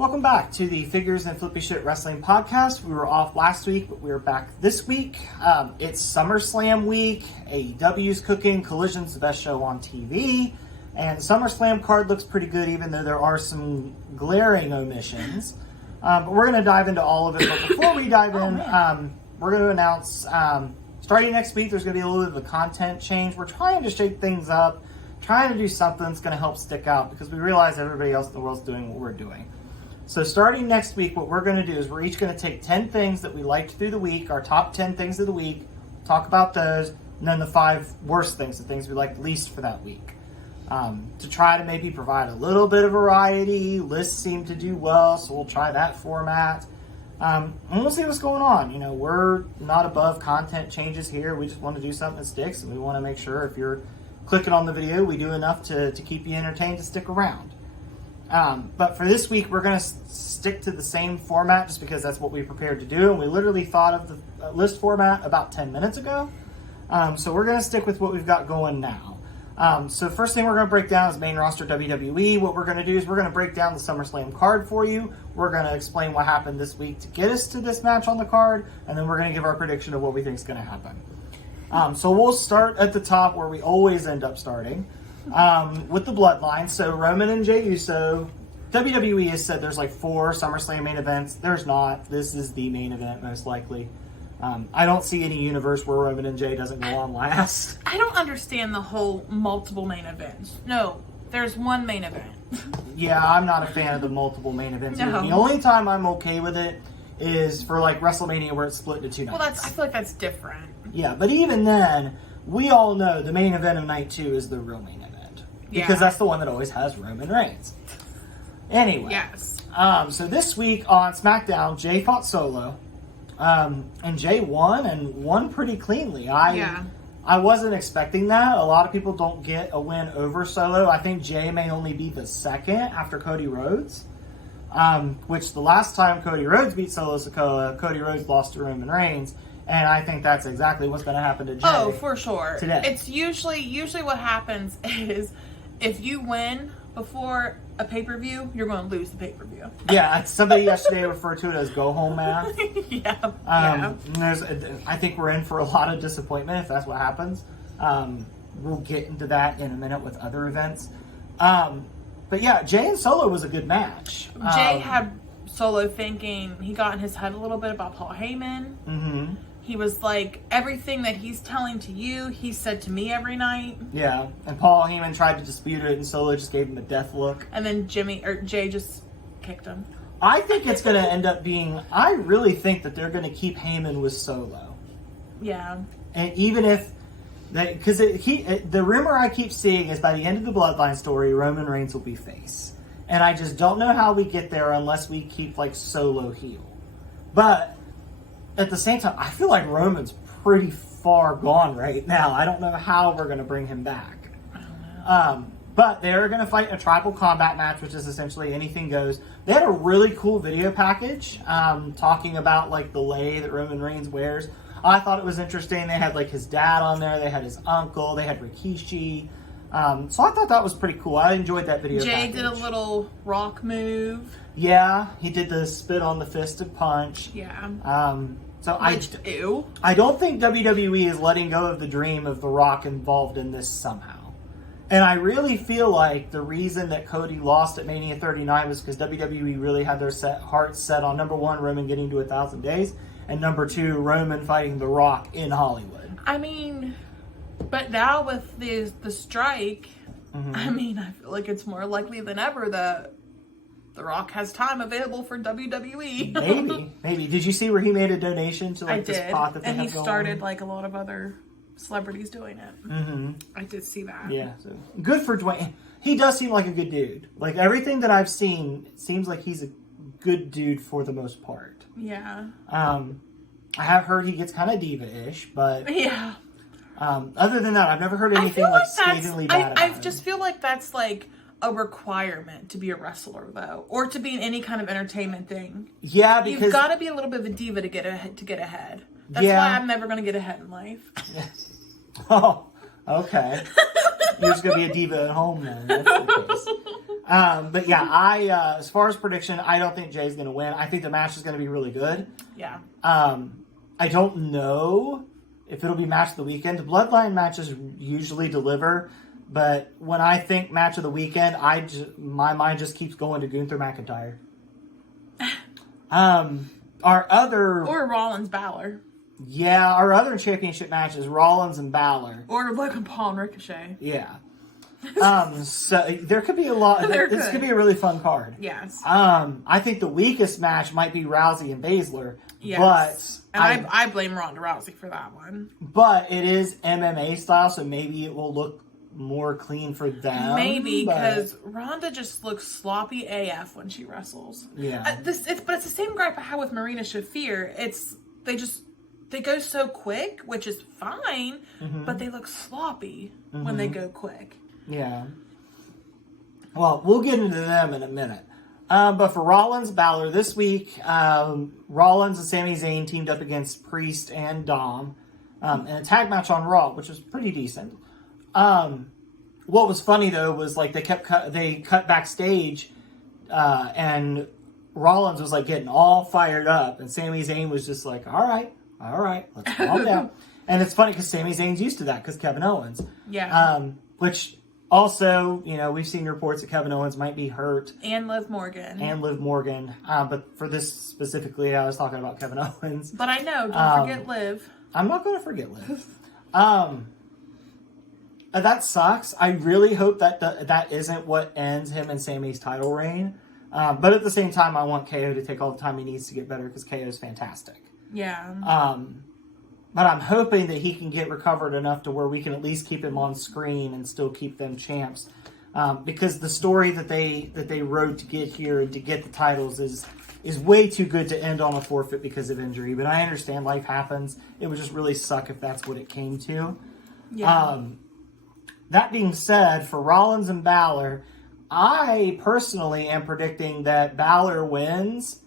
Welcome back to the Figures and Flippy Shit Wrestling Podcast. We were off last week, but we are back this week. It's SummerSlam week. AEW's cooking. Collision's the best show on TV. And the SummerSlam card looks pretty good, even though there are some glaring omissions. But we're going to dive into all of it. But before we dive in, we're going to announce, starting next week, there's going to be a little bit of a content change. We're trying to shake things up, trying to do something that's going to help stick out, because we realize everybody else in the world's doing what we're doing. So starting next week, what we're going to do is we're each going to take 10 things that we liked through the week, our top 10 things of the week, talk about those, and then the 5 worst things, the things we liked least for that week. To try to maybe provide a little bit of variety. Lists seem to do well, so we'll try that format. And we'll see what's going on. You know, we're not above content changes here. We just want to do something that sticks, and we want to make sure if you're clicking on the video, we do enough to keep you entertained to stick around. But for this week, we're going to stick to the same format just because that's what we prepared to do. And we literally thought of the list format about 10 minutes ago. So we're going to stick with what we've got going now. So first thing we're going to break down is main roster WWE. What we're going to do is we're going to break down the SummerSlam card for you. We're going to explain what happened this week to get us to this match on the card. And then we're going to give our prediction of what we think is going to happen. So we'll start at the top where we always end up starting. With the bloodline. So Roman and Jey Uso. WWE has said there's like 4 SummerSlam main events. There's not. This is the main event most likely. I don't see any universe where Roman and Jey doesn't go on last. I don't understand the whole multiple main events. No, there's one main event. Yeah, I'm not a fan of the multiple main events. No. The only time I'm okay with it is for like WrestleMania where it's split into 2 nights. Well, I feel like that's different. Yeah, but even then, we all know the main event of night 2 is the real main event. Because that's the one that always has Roman Reigns. Anyway. Yes. So this week on SmackDown, Jey fought Solo. And Jey won, and won pretty cleanly. I wasn't expecting that. A lot of people don't get a win over Solo. I think Jey may only be the second after Cody Rhodes. Which the last time Cody Rhodes beat Solo Sikoa, Cody Rhodes lost to Roman Reigns. And I think that's exactly what's going to happen to Jey. Oh, for sure. Today. It's usually what happens is if you win before a pay-per-view, you're going to lose the pay-per-view. Yeah, somebody yesterday referred to it as go-home math. Yeah. I think we're in for a lot of disappointment if that's what happens. We'll get into that in a minute with other events. But yeah, Jey and Solo was a good match. Jey had Solo thinking, he got in his head a little bit about Paul Heyman. Mm-hmm. He was like, everything that he's telling to you, he said to me every night. Yeah, and Paul Heyman tried to dispute it, and Solo just gave him a death look. And then Jey just kicked him. I think it's going to end up being, I really think that they're going to keep Heyman with Solo. Yeah. And even if, because the rumor I keep seeing is by the end of the Bloodline story, Roman Reigns will be face. And I just don't know how we get there unless we keep, like, Solo heel. But at the same time, I feel like Roman's pretty far gone right now. I don't know how we're going to bring him back. I don't know. But they're going to fight a tribal combat match, which is essentially anything goes. They had a really cool video package talking about, like, the lei that Roman Reigns wears. I thought it was interesting. They had, like, his dad on there. They had his uncle. They had Rikishi. So I thought that was pretty cool. I enjoyed that video Jey package. did a little rock move. Yeah, he did the spit on the fisted punch. Yeah. Ew. I don't think WWE is letting go of the dream of The Rock involved in this somehow. And I really feel like the reason that Cody lost at Mania 39 was because WWE really had their hearts set on, number 1, Roman getting to 1,000 days, and number 2, Roman fighting The Rock in Hollywood. I mean, but now with the strike, Mm-hmm. I mean, I feel like it's more likely than ever that The Rock has time available for WWE. Maybe. Did you see where he made a donation to like I this did. pot that they and have he going? started like a lot of other celebrities doing it. Mm-hmm. I did see that. Yeah, so good for Dwayne. He does seem like a good dude. Like everything that I've seen, it seems like he's a good dude for the most part. Yeah. I have heard he gets kind of diva-ish, but yeah. Other than that, I've never heard anything like scathingly bad about I him. just feel like that's like a requirement to be a wrestler, though, or to be in any kind of entertainment thing. Yeah, because you've got to be a little bit of a diva to get ahead. That's why I'm never going to get ahead in life. Oh, okay. You're just going to be a diva at home then. That's the case. But yeah, as far as prediction, I don't think Jay's going to win. I think the match is going to be really good. Yeah. I don't know if it'll be match of the weekend. The Bloodline matches usually deliver, but when I think match of the weekend, my mind just keeps going to Gunther McIntyre. Or Rollins Balor. Yeah, our other championship match is Rollins and Balor. Or Logan Paul and Ricochet. Yeah. So there could be a lot. This could be a really fun card. Yes. I think the weakest match might be Rousey and Baszler. Yes. But I blame Ronda Rousey for that one. But it is MMA style, so maybe it will look more clean for them. Maybe because Ronda just looks sloppy AF when she wrestles. Yeah. But it's the same gripe I had with Marina Shafir. They go so quick, which is fine, but they look sloppy when they go quick. Yeah. Well, we'll get into them in a minute. But for Rollins, Balor this week, Rollins and Sami Zayn teamed up against Priest and Dom in a tag match on Raw, which was pretty decent. What was funny though was like they cut backstage, and Rollins was like getting all fired up, and Sami Zayn was just like, all right, let's calm down. And it's funny because Sami Zayn's used to that because Kevin Owens. Yeah. Which also, we've seen reports that Kevin Owens might be hurt. And Liv Morgan. But for this specifically, I was talking about Kevin Owens. But I know, don't forget Liv. I'm not going to forget Liv. That sucks. I really hope that isn't what ends him and Sami's title reign. But at the same time, I want KO to take all the time he needs to get better because KO is fantastic. Yeah. But I'm hoping that he can get recovered enough to where we can at least keep him on screen and still keep them champs. Because the story that they wrote to get here and to get the titles is way too good to end on a forfeit because of injury. But I understand life happens. It would just really suck if that's what it came to. Yeah. That being said, for Rollins and Balor, I personally am predicting that Balor wins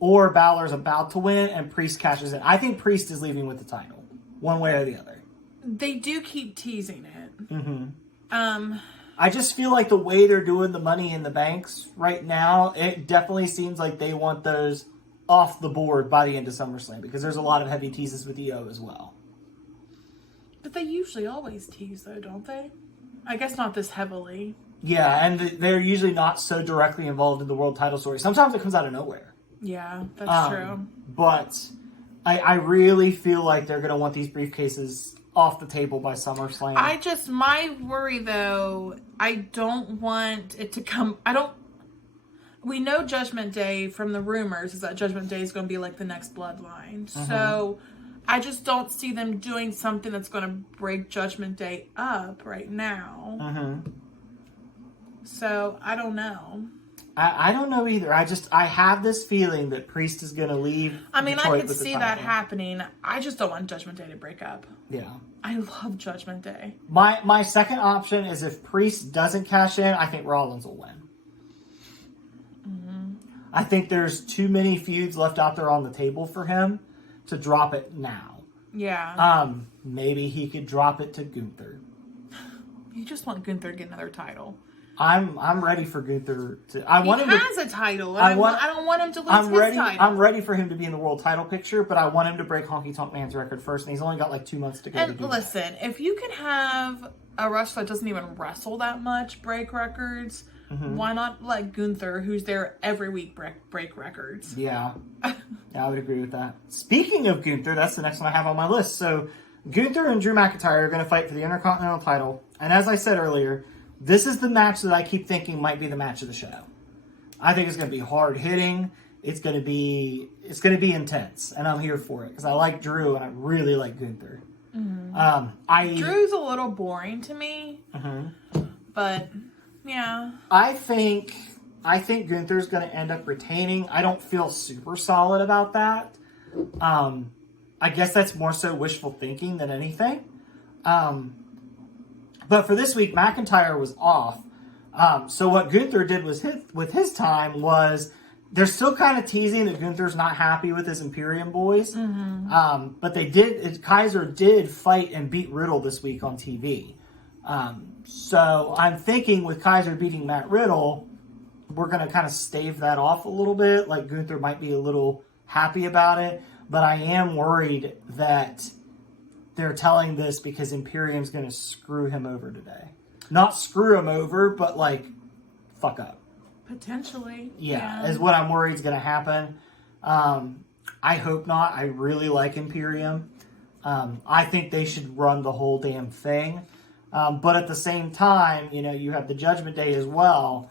or Balor's about to win and Priest cashes in. I think Priest is leaving with the title, one way or the other. They do keep teasing it. Mm-hmm. I just feel like the way they're doing the Money in the Banks right now, it definitely seems like they want those off the board by the end of SummerSlam because there's a lot of heavy teases with EO as well. But they usually always tease, though, don't they? I guess not this heavily. Yeah, and they're usually not so directly involved in the world title story. Sometimes it comes out of nowhere. Yeah, that's true. But I really feel like they're going to want these briefcases off the table by SummerSlam. My worry, though, I don't want it to come... We know Judgment Day from the rumors is that Judgment Day is going to be like the next Bloodline. Mm-hmm. So... I just don't see them doing something that's going to break Judgment Day up right now. Mm-hmm. So, I don't know. I don't know either. I have this feeling that Priest is going to leave. I mean, Detroit I could see that happening. I just don't want Judgment Day to break up. Yeah. I love Judgment Day. My second option is if Priest doesn't cash in, I think Rollins will win. Mm-hmm. I think there's too many feuds left out there on the table for him to drop it now. Yeah. Maybe he could drop it to Gunther. You just want Gunther to get another title. I'm ready for Gunther to. He has a title. I don't want him to lose his title. I'm ready for him to be in the world title picture, but I want him to break Honky Tonk Man's record first, and he's only got like 2 months to go. And listen, if you can have a wrestler that doesn't even wrestle that much break records, why not let Gunther, who's there every week, break records? Yeah. Yeah, I would agree with that. Speaking of Gunther, that's the next one I have on my list. So, Gunther and Drew McIntyre are going to fight for the Intercontinental title. And as I said earlier, this is the match that I keep thinking might be the match of the show. I think it's going to be hard hitting. It's going to be intense, and I'm here for it because I like Drew and I really like Gunther. Mm-hmm. Drew's a little boring to me, but yeah, I think Gunther's going to end up retaining. I don't feel super solid about that. I guess that's more so wishful thinking than anything. But for this week, McIntyre was off. So what Gunther did with his time was they're still kind of teasing that Gunther's not happy with his Imperium boys. Mm-hmm. But Kaiser did fight and beat Riddle this week on TV. So I'm thinking with Kaiser beating Matt Riddle, we're going to kind of stave that off a little bit. Like Gunther might be a little happy about it, but I am worried that they're telling this because Imperium's going to screw him over today. Not screw him over, but like fuck up. Potentially. Yeah, is what I'm worried is going to happen. I hope not. I really like Imperium. I think they should run the whole damn thing. But at the same time, you know, you have the Judgment Day as well.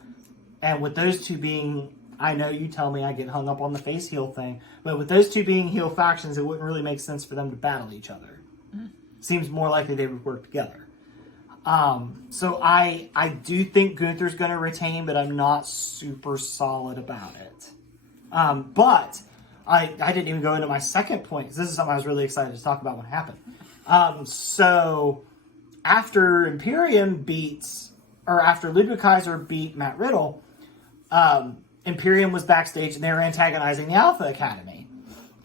And with those two being, I know you tell me I get hung up on the face heel thing, but with those two being heel factions, it wouldn't really make sense for them to battle each other. Seems more likely they would work together. So I do think Gunther's going to retain, but I'm not super solid about it. But I didn't even go into my second point, because this is something I was really excited to talk about when it happened. So after after Ludwig Kaiser beat Matt Riddle, Imperium was backstage and they were antagonizing the Alpha Academy.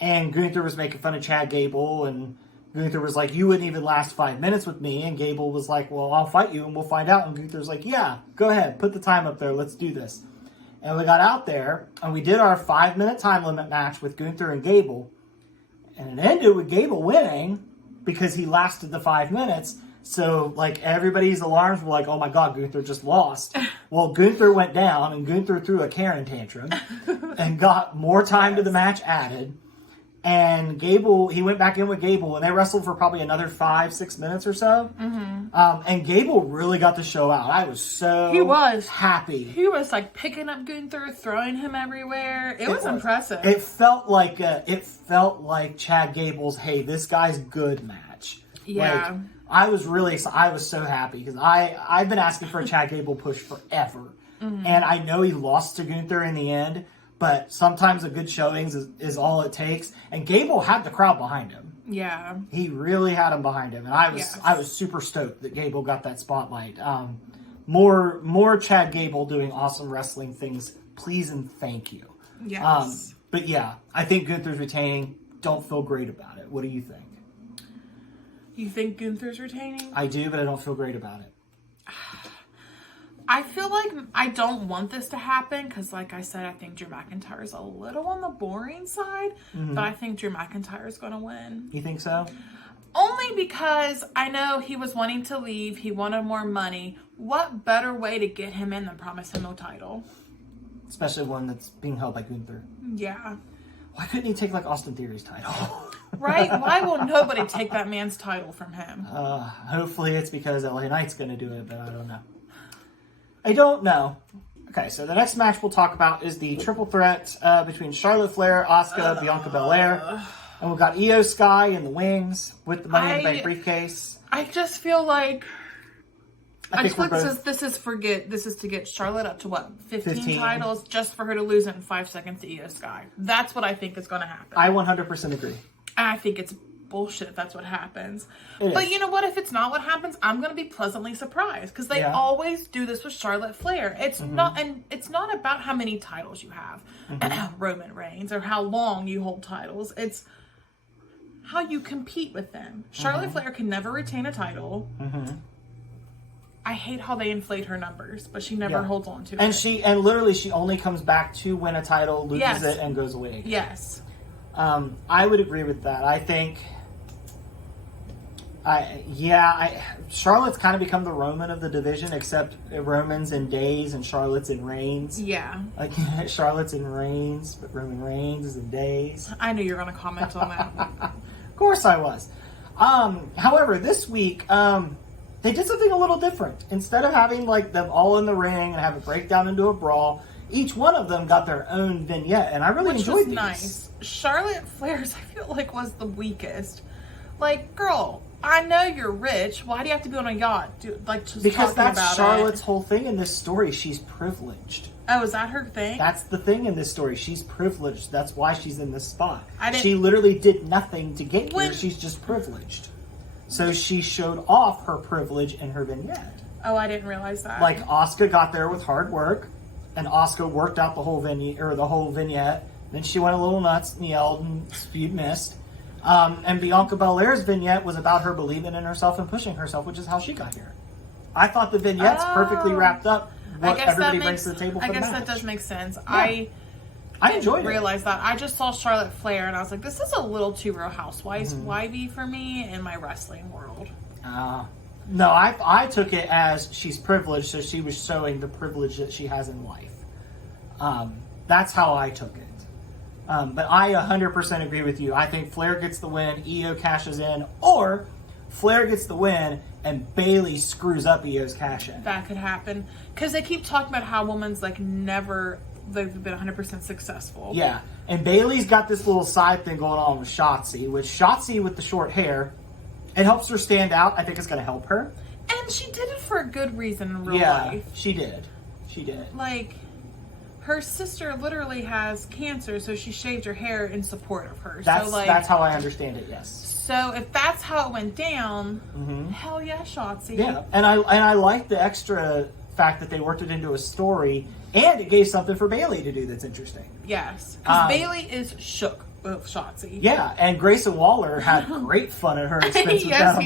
And Gunther was making fun of Chad Gable, and Gunther was like, you wouldn't even last 5 minutes with me. And Gable was like, well, I'll fight you and we'll find out. And Gunther's like, yeah, go ahead. Put the time up there. Let's do this. And we got out there and we did our 5-minute time limit match with Gunther and Gable. And it ended with Gable winning because he lasted the 5 minutes. So, like, everybody's alarms were like, oh my God, Gunther just lost. Well, Gunther went down and Gunther threw a Karen tantrum and got more time to the match added. And Gable, he went back in with Gable, and they wrestled for probably another 5-6 minutes or so. And Gable really got the show out. I was happy. He was like picking up Gunther, throwing him everywhere. It was impressive. It felt like Chad Gable's, hey, this guy's good match. Yeah. Like, I was so happy because I've been asking for a Chad Gable push forever. And I know he lost to Gunther in the end, but sometimes a good showings is all it takes. And Gable had the crowd behind him. Yeah. He really had him behind him. And I was super stoked that Gable got that spotlight. More Chad Gable doing awesome wrestling things. Please and thank you. Yes. But yeah, I think Gunther's retaining. Don't feel great about it. What do you think? You think Gunther's retaining? I do, but I don't feel great about it. I feel like I don't want this to happen because, like I said, I think Drew McIntyre is a little on the boring side, but I think Drew McIntyre is going to win. You think so? Only because I know he was wanting to leave. He wanted more money. What better way to get him in than promise him no title? Especially one that's being held by Gunther. Yeah. Why couldn't he take, like, Austin Theory's title? Right? Why will nobody take that man's title from him? Hopefully it's because LA Knight's going to do it, but I don't know. I don't know. Okay, so the next match we'll talk about is the triple threat between Charlotte Flair, Asuka, Bianca Belair. And we've got Io Sky in the wings with the Money in the Bank briefcase. I just feel like... this is to get Charlotte up to what, 15 titles just for her to lose it in 5 seconds to Io Sky. That's what I think is going to happen. I 100% agree. And I think it's bullshit if that's what happens. But you know what? If it's not what happens, I'm going to be pleasantly surprised because they always do this with Charlotte Flair. It's not about how many titles you have, Roman Reigns, or how long you hold titles. It's how you compete with them. Charlotte Flair can never retain a title. I hate how they inflate her numbers, but she never holds on to it. And literally she only comes back to win a title, loses it, and goes away again. Yes. I would agree with that. I think Charlotte's kind of become the Roman of the division, except Roman's in days and Charlotte's in reigns. Yeah. Like, Charlotte's in reigns, but Roman Reigns is in days. I knew you were going to comment on that. Of course I was. However, this week, they did something a little different. Instead of having, like, them all in the ring and have it break down into a brawl, each one of them got their own vignette, and I really enjoyed these. Nice. Charlotte Flair's, I feel like, was the weakest. Like, girl, I know you're rich. Why do you have to be on a yacht? Because that's Charlotte's whole thing in this story. She's privileged. Oh, is that her thing? That's the thing in this story. She's privileged. That's why she's in this spot. She literally did nothing to get here. She's just privileged. So she showed off her privilege in her vignette. Oh, I didn't realize that. Like, Asuka got there with hard work, and Asuka worked out the whole vignette. Then she went a little nuts and yelled and spewed mist. And Bianca Belair's vignette was about her believing in herself and pushing herself, which is how she got here. I thought the vignettes perfectly wrapped up what everybody brings to the table for the match. I guess that does make sense. Yeah. I enjoyed it. Realize that. I just saw Charlotte Flair and I was like, this is a little too Real Housewives wifey for me in my wrestling world. No, I took it as she's privileged, so she was showing the privilege that she has in life. That's how I took it. But I 100% agree with you. I think Flair gets the win, Io cashes in, or Flair gets the win and Bayley screws up Io's cash in. That could happen. Because they keep talking about how women's like never... They've been 100% successful. Yeah. And Bayley's got this little side thing going on with Shotzi. With Shotzi with the short hair, it helps her stand out. I think it's going to help her. And she did it for a good reason in real life. She did. Like, her sister literally has cancer, so she shaved her hair in support of her. That's how I understand it, yes. So if that's how it went down, hell yeah, Shotzi. Yeah. And I like the extra fact that they worked it into a story, and it gave something for Bayley to do that's interesting. Yes, because Bayley is shook with Shotzi. Yeah, and Grayson Waller had great fun at her expense with that on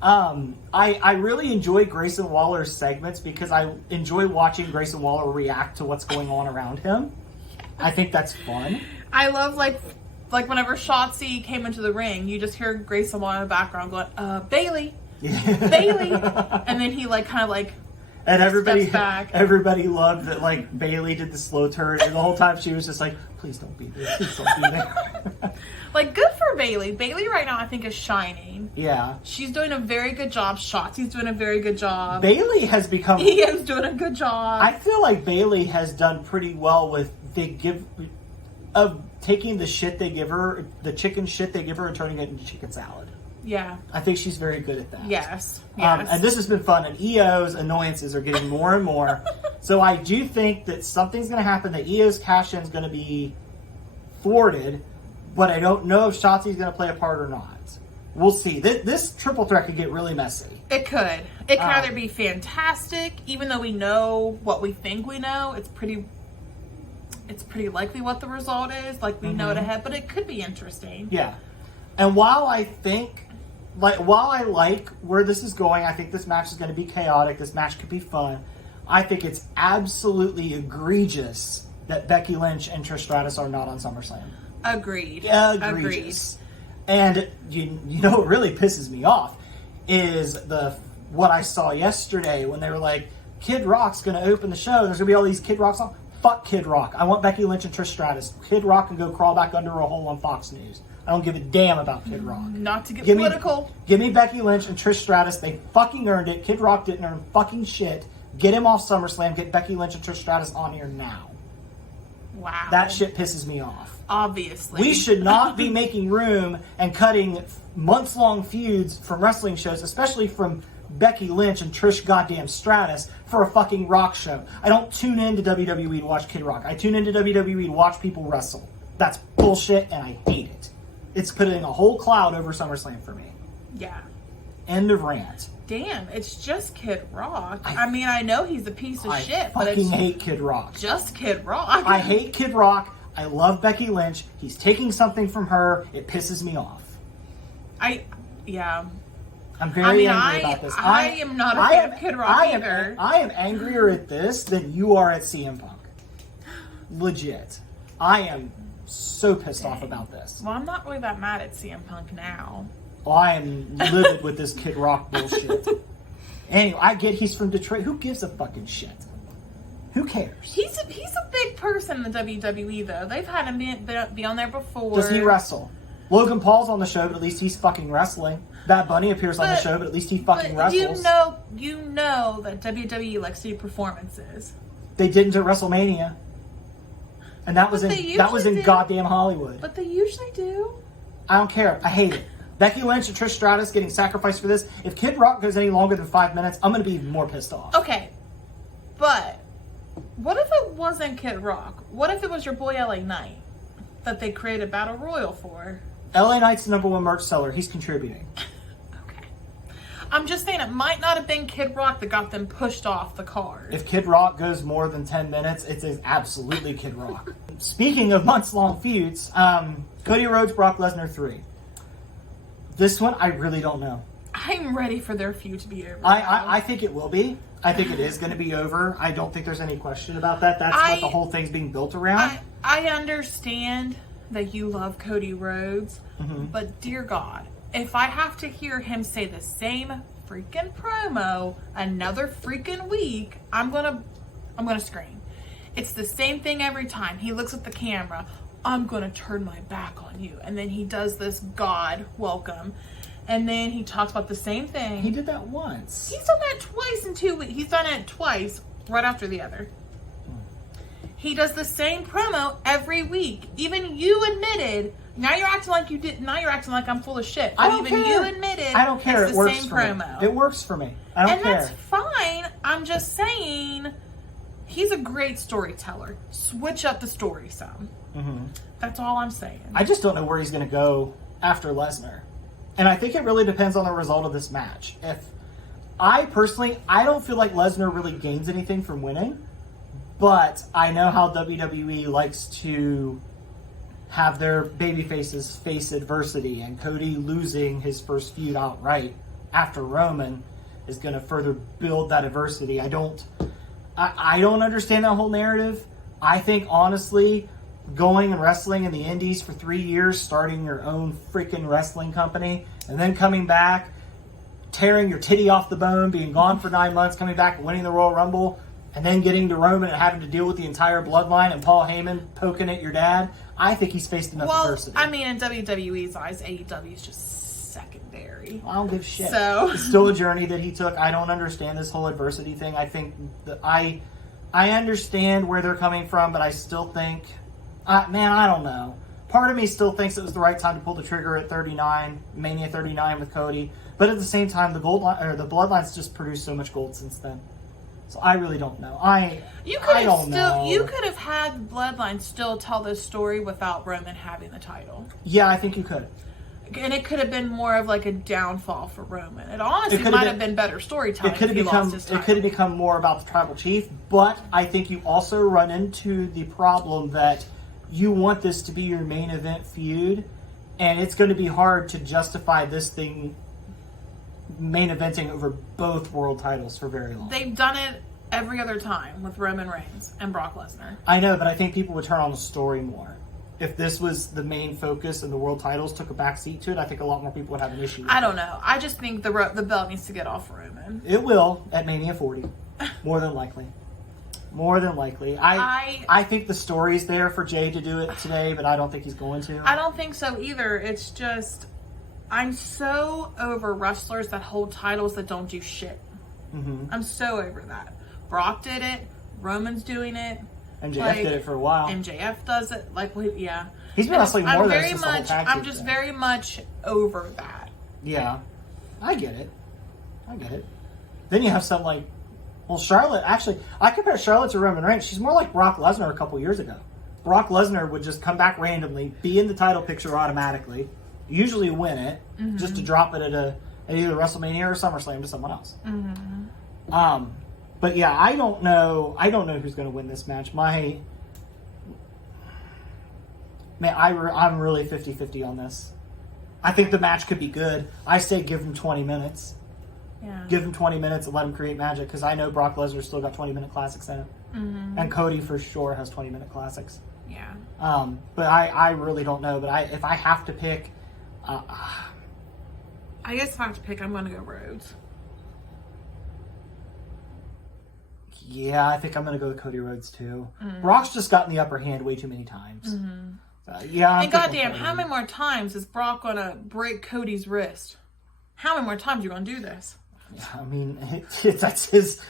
SmackDown. I really enjoy Grayson Waller's segments because I enjoy watching Grayson Waller react to what's going on around him. I think that's fun. I love like whenever Shotzi came into the ring, you just hear Grayson Waller in the background going, Bayley, Bayley, and then he like kind of like. And everybody loved that, like, Bayley did the slow turn, and the whole time she was just like, please don't be there, please don't be there. Like, good for Bayley. Bayley right now, I think, is shining. Yeah. She's doing a very good job. Shotzi's doing a very good job. Bayley has become... Ian's doing a good job. I feel like Bayley has done pretty well with taking the shit they give her, the chicken shit they give her, and turning it into chicken salad. Yeah. I think she's very good at that. Yes. And this has been fun, and Io's annoyances are getting more and more. So I do think that something's going to happen, that Io's cash-in is going to be thwarted, but I don't know if Shotzi's going to play a part or not. We'll see. This triple threat could get really messy. It could. It could either be fantastic, even though we know what we think we know. It's pretty likely what the result is. Like, we know it ahead, but it could be interesting. Yeah. And while I like where this is going, I think this match is going to be chaotic. This match could be fun. I think it's absolutely egregious that Becky Lynch and Trish Stratus are not on SummerSlam. Agreed. Egregious. And you know what really pisses me off is what I saw yesterday when they were like, Kid Rock's going to open the show. There's going to be all these Kid Rock songs. Fuck Kid Rock. I want Becky Lynch and Trish Stratus. Kid Rock can go crawl back under a hole on Fox News. I don't give a damn about Kid Rock. Not to get political. Give me Becky Lynch and Trish Stratus. They fucking earned it. Kid Rock didn't earn fucking shit. Get him off SummerSlam. Get Becky Lynch and Trish Stratus on here now. Wow. That shit pisses me off. Obviously. We should not be making room and cutting months-long feuds from wrestling shows, especially from Becky Lynch and Trish goddamn Stratus, for a fucking rock show. I don't tune into WWE to watch Kid Rock. I tune into WWE to watch people wrestle. That's bullshit, and I hate it. It's putting a whole cloud over SummerSlam for me. Yeah. End of rant. Damn, it's just Kid Rock. I mean, I know he's a piece of shit, but I it's fucking hate Kid Rock. Just Kid Rock. I hate Kid Rock. I love Becky Lynch. He's taking something from her. It pisses me off. Yeah. I'm very angry about this. I am not a fan of Kid Rock either. I am angrier at this than you are at CM Punk. Legit. I am so pissed off about this. Well, I'm not really that mad at CM Punk now. Well, I am livid with this Kid Rock bullshit. Anyway, I get he's from Detroit. Who gives a fucking shit? Who cares? He's a big person in the WWE, though. They've had him be on there before. Does he wrestle? Logan Paul's on the show, but at least he's fucking wrestling. Bad Bunny appears on the show, but at least he fucking wrestles. You know that WWE likes to do performances. They didn't at WrestleMania. And that was in goddamn Hollywood. But they usually do. I don't care. I hate it. Becky Lynch and Trish Stratus getting sacrificed for this. If Kid Rock goes any longer than 5 minutes, I'm going to be even more pissed off. Okay. But what if it wasn't Kid Rock? What if it was your boy LA Knight that they created Battle Royal for? LA Knight's the #1 merch seller. He's contributing. Okay. I'm just saying it might not have been Kid Rock that got them pushed off the card. If Kid Rock goes more than 10 minutes, it is absolutely Kid Rock. Speaking of months-long feuds, Cody Rhodes, Brock Lesnar 3. This one, I really don't know. I'm ready for their feud to be over. I think it will be. I think it is going to be over. I don't think there's any question about that. That's what the whole thing's being built around. I understand that you love Cody Rhodes, but dear God, if I have to hear him say the same freaking promo another freaking week, I'm gonna scream. It's the same thing every time. He looks at the camera. I'm gonna turn my back on you, and then he does this God welcome. And then he talks about the same thing. He did that once. He's done that twice in 2 weeks. He's done it twice, right after the other. He does the same promo every week. Even you admitted. Now you're acting like you did. Now you're acting like I'm full of shit. I don't even care. You admitted. I don't care. It's It the works same for promo. me. It works for me. I don't care. And that's fine. I'm just saying, he's a great storyteller. Switch up the story some. That's all I'm saying. I just don't know where he's going to go after Lesnar. And I think it really depends on the result of this match. If I don't feel like Lesnar really gains anything from winning, but I know how WWE likes to have their baby faces face adversity, and Cody losing his first feud outright after Roman is going to further build that adversity. I don't understand that whole narrative. I think, honestly, going and wrestling in the indies for 3 years, starting your own freaking wrestling company, and then coming back, tearing your titty off the bone, being gone for 9 months, coming back and winning the Royal Rumble, and then getting to Roman and having to deal with the entire bloodline and Paul Heyman poking at your dad. I think he's faced enough adversity. I mean, in WWE's eyes, AEW is just secondary. I don't give a shit. So it's still a journey that he took. I don't understand this whole adversity thing. I think that I understand where they're coming from, but I still think, I don't know. Part of me still thinks it was the right time to pull the trigger at 39, Mania 39 with Cody. But at the same time, the Bloodline's just produced so much gold since then. So I really don't know. You could have had Bloodline still tell this story without Roman having the title. Yeah, I think you could. And it could have been more of like a downfall for Roman. It honestly might have been better storytelling if he lost his title. It could have become more about the Tribal Chief, but I think you also run into the problem that you want this to be your main event feud, and it's going to be hard to justify this thing main eventing over both world titles for very long. They've done it every other time with Roman Reigns and Brock Lesnar. I know, but I think people would turn on the story more. If this was the main focus and the world titles took a backseat to it, I think a lot more people would have an issue with I don't know. I just think the belt needs to get off Roman. It will at Mania 40. More than likely. More than likely. I think the story's there for Jay to do it today, but I don't think he's going to. I don't think so either. It's just, I'm so over wrestlers that hold titles that don't do shit. I'm so over that. Brock did it. Roman's doing it. MJF did it for a while. MJF does it. Yeah. He's been wrestling more than just the whole tag team I'm just very much over that. Yeah. I get it. Then you have something like, Charlotte, actually, I compare Charlotte to Roman Reigns. She's more like Brock Lesnar a couple years ago. Brock Lesnar would just come back randomly, be in the title picture automatically, usually win it, just to drop it at either WrestleMania or SummerSlam to someone else. But yeah, I don't know who's going to win this match. I'm really 50-50 on this. I think the match could be good. I say give him 20 minutes. Yeah. Give him 20 minutes and let him create magic, because I know Brock Lesnar's still got 20-minute classics in it. And Cody for sure has 20-minute classics. Yeah. But I really don't know. But if I have to pick... I guess if I have to pick, I'm going to go Rhodes. Yeah, I think I'm going to go with Cody Rhodes too. Brock's just gotten the upper hand way too many times. Yeah. And goddamn, how many more times is Brock going to break Cody's wrist? How many more times are you going to do this? Yeah, I mean, that's his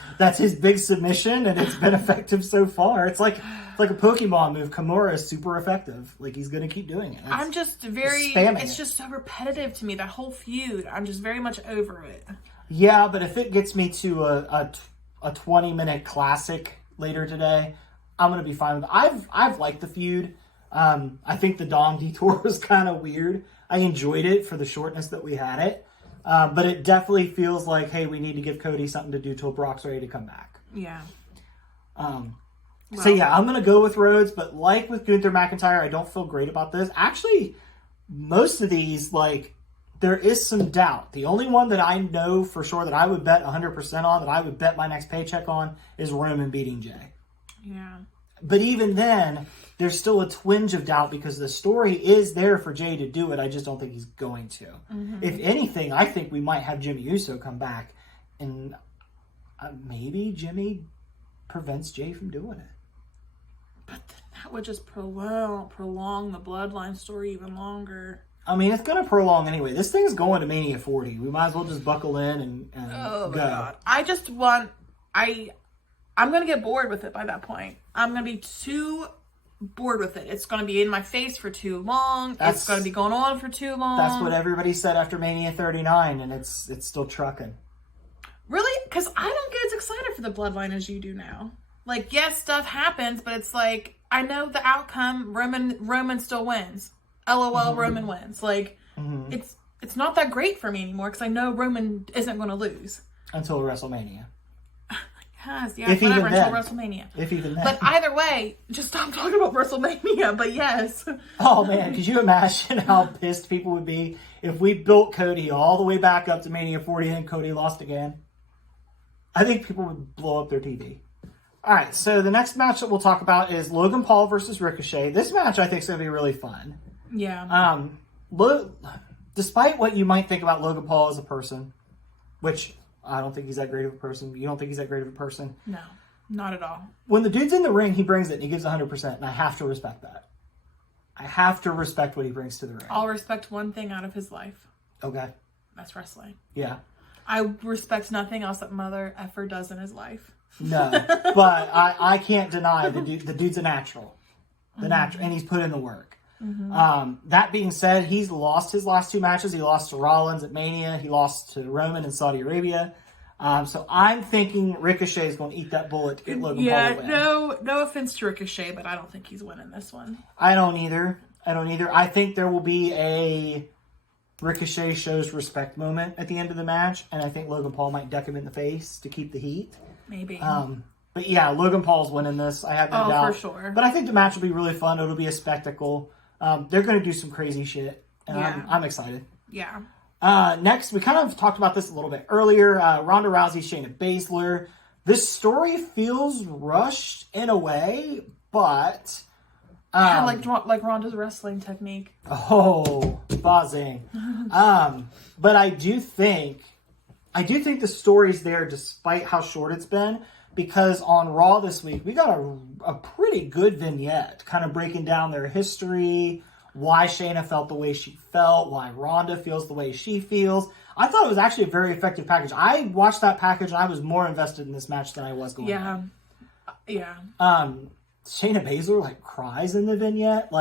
big submission, and it's been effective so far. It's like a Pokemon move. Kimura is super effective. Like, he's going to keep doing it. It's just so repetitive to me, that whole feud. I'm just very much over it. Yeah, but if it gets me to a 20-minute classic later today, I'm going to be fine with it. I've liked the feud. I think the Dom detour was kind of weird. I enjoyed it for the shortness that we had it. But it definitely feels like, hey, we need to give Cody something to do till Brock's ready to come back. Yeah. So yeah, I'm going to go with Rhodes, but like with Gunther McIntyre, I don't feel great about this. Actually, most of these, like, there is some doubt. The only one that I know for sure that I would bet 100% on, that I would bet my next paycheck on, is Roman beating Jay. Yeah. But even then, there's still a twinge of doubt because the story is there for Jay to do it. I just don't think he's going to. Mm-hmm. If anything, I think we might have Jimmy Uso come back, and maybe Jimmy prevents Jay from doing it. But then that would just prolong the bloodline story even longer. I mean, it's going to prolong anyway. This thing's going to Mania 40. We might as well just buckle in and oh, go. God. I just want... I'm going to get bored with it by that point. I'm going to be too bored with it. It's going to be in my face for too long. It's going to be going on for too long. That's what everybody said after Mania 39, and it's still trucking. Really? Because I don't get as excited for the bloodline as you do now. Like, yes, stuff happens, but it's like, I know the outcome. Roman still wins. LOL, mm-hmm. Roman wins. Like, mm-hmm. It's not that great for me anymore because I know Roman isn't going to lose. Until WrestleMania. Yes, yeah, whatever, until WrestleMania. If even then. But either way, just stop talking about WrestleMania, but yes. Oh, man, could you imagine how pissed people would be if we built Cody all the way back up to Mania 40 and Cody lost again? I think people would blow up their TV. All right, so the next match that we'll talk about is Logan Paul versus Ricochet. This match, I think, is going to be really fun. Yeah. Despite what you might think about Logan Paul as a person, which... I don't think he's that great of a person. You don't think he's that great of a person? No, not at all. When the dude's in the ring, he brings it and he gives 100%, and I have to respect that. I have to respect what he brings to the ring. I'll respect one thing out of his life. Okay. That's wrestling. Yeah. I respect nothing else that Mother Effer does in his life. No, but I can't deny the dude's a natural. Natural, and he's put in the work. Mm-hmm. That being said, he's lost his last two matches. He lost to Rollins at Mania. He lost to Roman in Saudi Arabia. So I'm thinking Ricochet is going to eat that bullet to get Logan Paul to win. No offense to Ricochet, but I don't think he's winning this one. I don't either. I think there will be a Ricochet shows respect moment at the end of the match, and I think Logan Paul might duck him in the face to keep the heat. Maybe. But yeah, Logan Paul's winning this. I have no doubt. For sure. But I think the match will be really fun. It'll be a spectacle. They're going to do some crazy shit, and yeah. I'm excited. Yeah. Next, we kind of talked about this a little bit earlier. Ronda Rousey, Shayna Baszler. This story feels rushed in a way, but... like Ronda's wrestling technique. Oh, buzzing. But I do think the story's there despite how short it's been, because on Raw this week, we got a pretty good vignette kind of breaking down their history, why Shayna felt the way she felt, why Ronda feels the way she feels. I thought it was actually a very effective package. I watched that package and I was more invested in this match than I was going on. Yeah. Shayna Baszler cries in the vignette,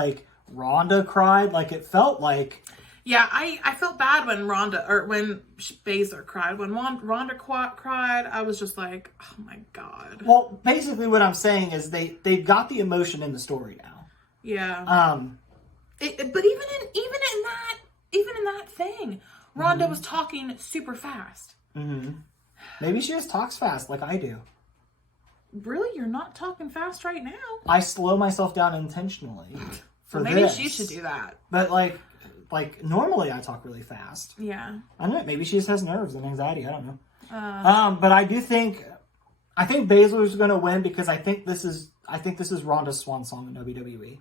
Ronda cried, it felt like... Yeah, I felt bad when Baszler cried. When Ronda cried, I was just like, oh my God. Well, basically what I'm saying is they've got the emotion in the story now. Yeah. But even in that thing, Ronda was talking super fast. Mm-hmm. Maybe she just talks fast like I do. Really? You're not talking fast right now? I slow myself down intentionally for maybe this. She should do that. But normally I talk really fast. Yeah. I don't know. Maybe she just has nerves and anxiety. I don't know. But I think Baszler's going to win because I think this is Ronda's swan song in WWE.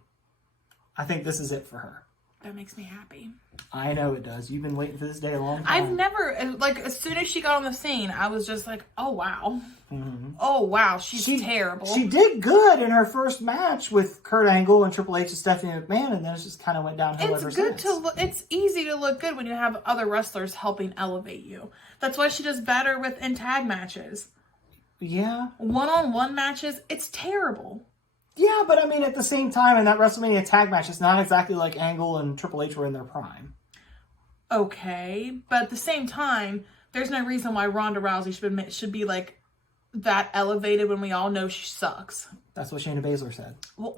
I think this is it for her. That makes me happy. I know it does. You've been waiting for this day a long time. I've never, as soon as she got on the scene, I was just like, oh, wow. Mm-hmm. Oh, wow. She's terrible. She did good in her first match with Kurt Angle and Triple H and Stephanie McMahon, and then it just kind of went downhill ever since. It's easy to look good when you have other wrestlers helping elevate you. That's why she does better in tag matches. Yeah. One-on-one matches, it's terrible. Yeah, but at the same time, in that WrestleMania tag match, it's not exactly like Angle and Triple H were in their prime. Okay, but at the same time, there's no reason why Ronda Rousey should be that elevated when we all know she sucks. That's what Shayna Baszler said. Well,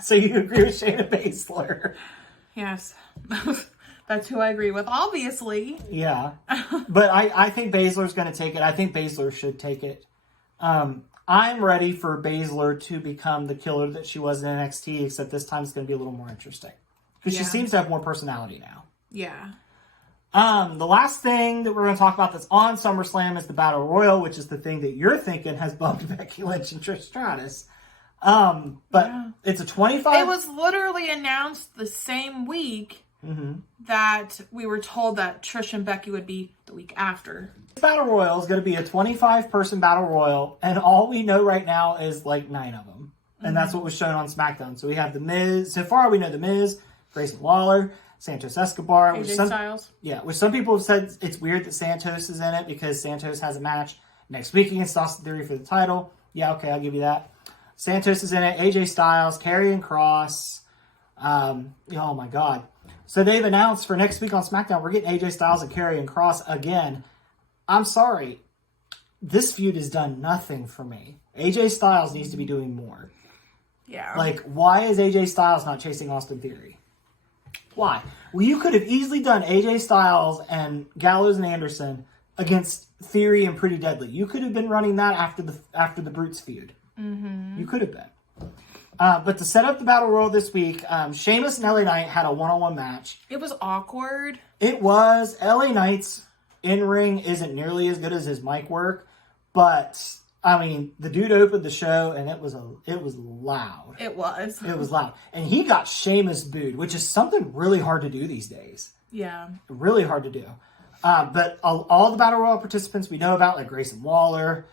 so you agree with Shayna Baszler? Yes. That's who I agree with, obviously. Yeah. But I think Baszler's going to take it. I think Baszler should take it. I'm ready for Baszler to become the killer that she was in NXT, except this time it's going to be a little more interesting. Because she seems to have more personality now. Yeah. The last thing that we're going to talk about that's on SummerSlam is the Battle Royal, which is the thing that you're thinking has bumped Becky Lynch and Trish Stratus. It's a 25... It was literally announced the same week that we were told that Trish and Becky would be the week after. This Battle Royal is going to be a 25-person Battle Royal, and all we know right now is like 9 of them. And that's what was shown on SmackDown. So we have The Miz. So far, we know The Miz, Grayson Waller, Santos Escobar. AJ Styles. Yeah, which some people have said it's weird that Santos is in it because Santos has a match next week against Austin Theory for the title. Yeah, okay, I'll give you that. Santos is in it. AJ Styles, Karrion Kross. Oh my God. So they've announced for next week on SmackDown, we're getting AJ Styles and Karrion Kross again. I'm sorry. This feud has done nothing for me. AJ Styles needs to be doing more. Yeah. Like, why is AJ Styles not chasing Austin Theory? Why? Well, you could have easily done AJ Styles and Gallows and Anderson against Theory and Pretty Deadly. You could have been running that after the Brutes feud. You could have been. But to set up the Battle Royal this week, Sheamus and LA Knight had a one-on-one match. It was awkward. It was. LA Knight's in-ring isn't nearly as good as his mic work, but I mean, the dude opened the show and it was loud. It was. It was loud. And he got Sheamus booed, which is something really hard to do these days. Yeah. Really hard to do. But all the Battle Royal participants we know about, like Grayson Waller,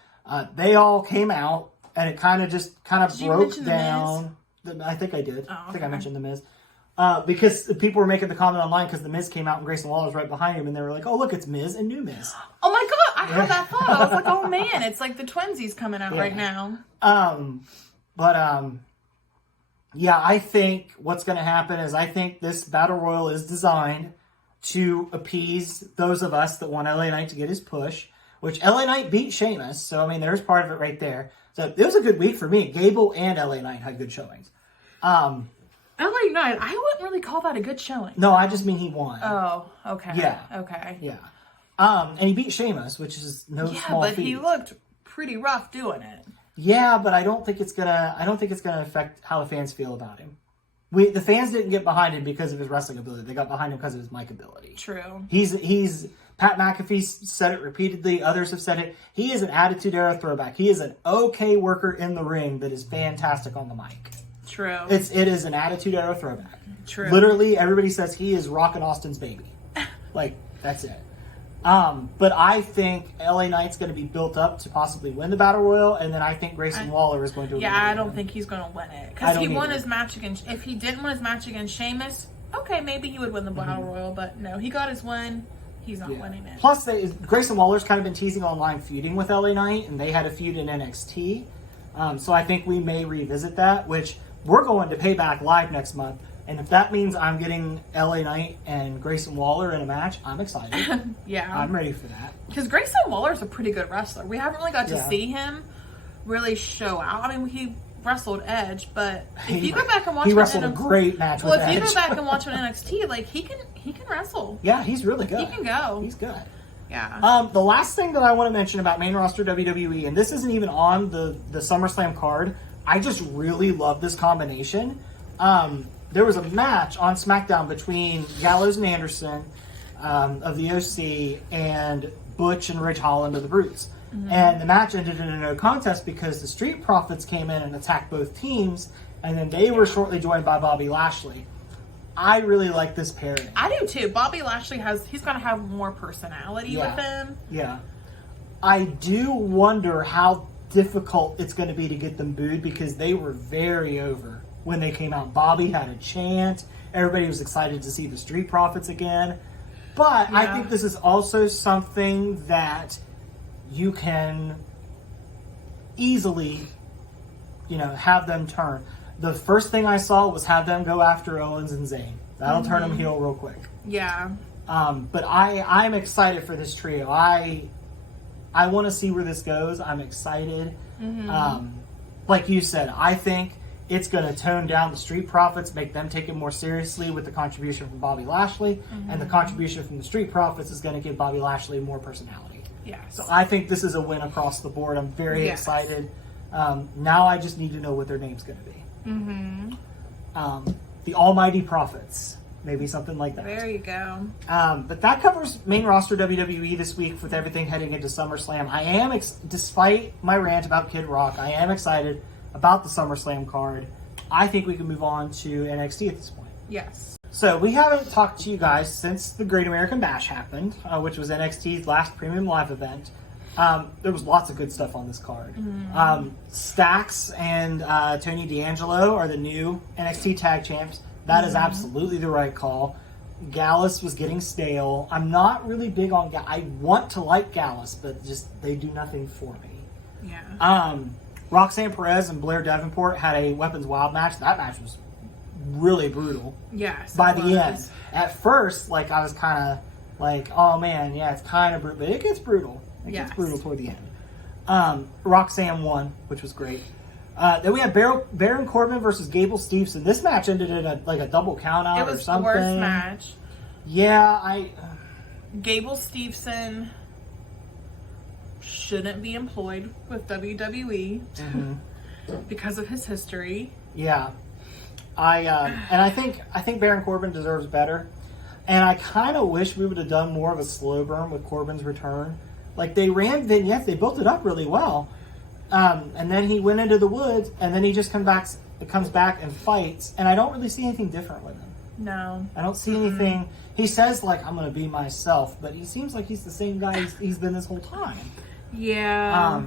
they all came out and it kind of broke down. I think I did. Oh, okay. I think I mentioned The Miz. Because people were making the comment online because The Miz came out and Grayson Waller was right behind him and they were like, oh, look, it's Miz and New Miz. Oh my God, I had that thought. I was like, oh man, it's like the twinsies coming out right now. Yeah, I think what's going to happen is I think this Battle Royal is designed to appease those of us that want LA Knight to get his push, which LA Knight beat Sheamus. So, I mean, there's part of it right there. So, it was a good week for me. Gable and LA Knight had good showings. LA Knight, I wouldn't really call that a good showing. No, I just mean he won. Oh, okay. Yeah. Okay. Yeah. And he beat Sheamus, which is no small feat. Yeah, but he looked pretty rough doing it. Yeah, but I don't think it's gonna affect how the fans feel about him. The fans didn't get behind him because of his wrestling ability. They got behind him because of his mic ability. True. He's Pat McAfee said it repeatedly. Others have said it. He is an Attitude Era throwback. He is an okay worker in the ring that is fantastic on the mic. True. It is an Attitude Era throwback. True. Literally, everybody says he is rocking Austin's baby. Like, that's it. But I think LA Knight's going to be built up to possibly win the Battle Royal, and then I think Grayson Waller is going to win. Yeah, I don't think he's going to win it. Because he won his match against... If he didn't win his match against Sheamus, okay, maybe he would win the Battle Royal, but no, he got his win. He's not winning it. Plus, Grayson Waller's kind of been teasing online feuding with LA Knight, and they had a feud in NXT. So I think we may revisit that, which we're going to Payback Live next month. And if that means I'm getting LA Knight and Grayson Waller in a match, I'm excited. Yeah. I'm ready for that. Because Grayson Waller's a pretty good wrestler. We haven't really got to see him really show out. I mean, he wrestled Edge, but if you go back and watch he wrestled a great match with Edge. Well, if you go back and watch him in NXT, like, he can wrestle. Yeah, he's really good. He can go. He's good. Yeah. The last thing that I want to mention about main roster WWE, and this isn't even on the SummerSlam card, I just really love this combination. There was a match on SmackDown between Gallows and Anderson of the OC and Butch and Ridge Holland of the Brutes. And the match ended in a no contest because the Street Profits came in and attacked both teams, and then they were shortly joined by Bobby Lashley. I really like this pairing. I do too. Bobby Lashley he's going to have more personality with him. Yeah. I do wonder how difficult it's going to be to get them booed because they were very over when they came out. Bobby had a chant. Everybody was excited to see the Street Profits again. But I think this is also something that you can easily, have them turn. The first thing I saw was have them go after Owens and Zayn. That'll turn them heel real quick. Yeah. But I'm excited for this trio. I want to see where this goes. I'm excited. Like you said, I think it's going to tone down the Street Profits, make them take it more seriously with the contribution from Bobby Lashley. And the contribution from the Street Profits is going to give Bobby Lashley more personality. Yes. So I think this is a win across the board. I'm very excited. Now I just need to know what their name's going to be. The Almighty Prophets. Maybe something like that. There you go. But that covers main roster WWE this week with everything heading into SummerSlam. I am, despite my rant about Kid Rock, I am excited about the SummerSlam card. I think we can move on to NXT at this point. Yes. So we haven't talked to you guys since the Great American Bash happened, which was NXT's last premium live event. There was lots of good stuff on this card. Stax and Tony D'Angelo are the new NXT Tag Champs. That is absolutely the right call. Gallus was getting stale. I'm not really big on Gallus. I want to like Gallus, but just they do nothing for me. Yeah. Roxanne Perez and Blair Davenport had a Weapons Wild match. That match was really brutal. Yes. By the end. At first, like, I was kind of like, oh man, yeah, it's kind of brutal. But it gets brutal. It gets brutal toward the end. Roxanne won, which was great. Then we had Baron Corbin versus Gable Steveson. This match ended in a double count out or something. It was the worst match. Yeah, Gable Steveson shouldn't be employed with WWE because of his history. Yeah. And I think Baron Corbin deserves better. And I kind of wish we would have done more of a slow burn with Corbin's return. Like, they ran vignettes, they built it up really well. And then he went into the woods, and then he just comes back and fights. And I don't really see anything different with him. No. I don't see anything. He says, like, I'm going to be myself, but he seems like he's the same guy he's been this whole time. Yeah.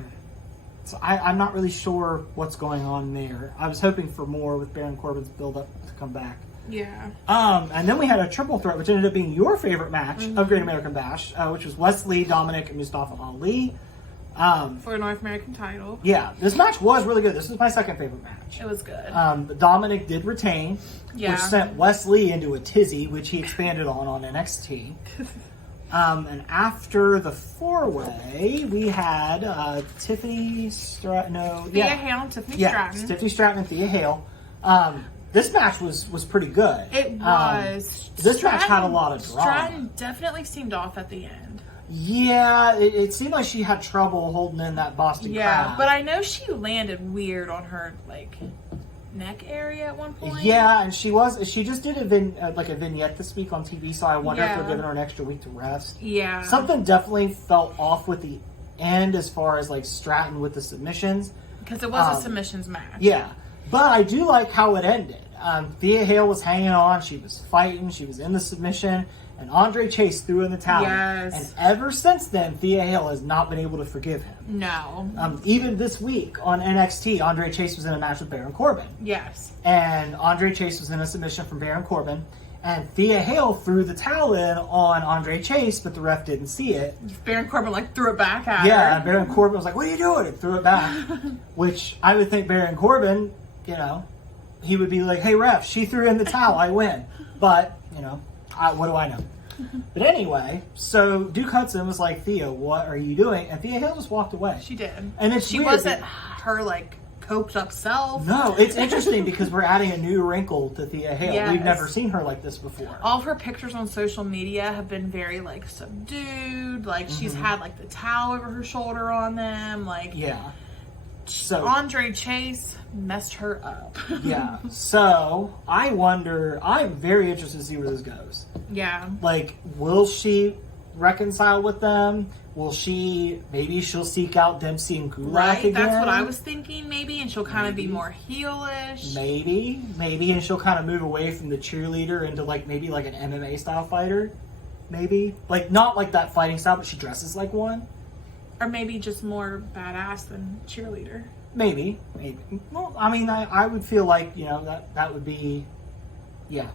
So I'm not really sure what's going on there. I was hoping for more with Baron Corbin's build-up to come back. Yeah. And then we had a triple threat, which ended up being your favorite match of Great American Bash, which was Wesley, Dominic, and Mustafa Ali. For a North American title. Yeah, this match was really good. This was my second favorite match. It was good. But Dominic did retain, which sent Wesley into a tizzy, which he expanded on NXT. And after the four-way, we had Tiffany Stratton. Thea Hale and Tiffany Stratton. Tiffany Stratton and Thea Hale. This match was pretty good. It was. This match had a lot of drama. Stratton definitely seemed off at the end. Yeah, it seemed like she had trouble holding in that Boston crab. But I know she landed weird on her, like, neck area at one point. Yeah, and she just did a vignette this week on TV, so I wonder if they're giving her an extra week to rest. Yeah. Something definitely felt off with the end as far as, like, Stratton with the submissions. Because it was a submissions match. Yeah, but I do like how it ended. Thea Hale was hanging on, she was fighting, she was in the submission, and Andre Chase threw in the towel. Yes. And ever since then, Thea Hale has not been able to forgive him. No. Even this week on NXT, Andre Chase was in a match with Baron Corbin. Yes. And Andre Chase was in a submission from Baron Corbin. And Thea Hale threw the towel in on Andre Chase, but the ref didn't see it. Baron Corbin, like, threw it back at her. Yeah, Baron Corbin was like, what are you doing? And threw it back. Which I would think Baron Corbin, he would be like, hey, ref, she threw in the towel, I win. But, what do I know? But anyway, so Duke Hudson was like, Thea, what are you doing? And Thea Hale just walked away. She did. And it's she weird wasn't her, like, coped up self. No, it's interesting because we're adding a new wrinkle to Thea Hale. Yes. We've never seen her like this before. All of her pictures on social media have been very, like, subdued. Like, she's had, like, the towel over her shoulder on them. Like, yeah. So Andre Chase messed her up. Yeah. So I wonder, I'm very interested to see where this goes. Yeah. Like, will she reconcile with them? Maybe she'll seek out Dempsey and Gulak again? That's what I was thinking, maybe, and she'll kind of be more heelish. Maybe, and she'll kind of move away from the cheerleader into, like, maybe like an MMA style fighter. Maybe. Like, not like that fighting style, but she dresses like one. Or maybe just more badass than cheerleader. Maybe. Well, I mean, I would feel like, that would be, yeah.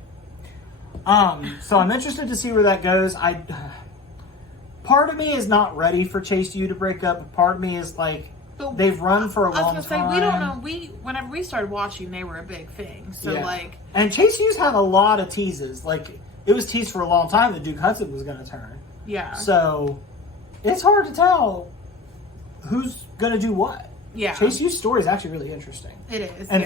So I'm interested to see where that goes. Part of me is not ready for Chase U to break up. But part of me is like, they've run for a long time. I was going to say, we don't know. Whenever we started watching, they were a big thing. So, like... And Chase U's had a lot of teases. Like, it was teased for a long time that Duke Hudson was going to turn. Yeah. So, it's hard to tell who's going to do what. Yeah. Chase U's story is actually really interesting. It is, and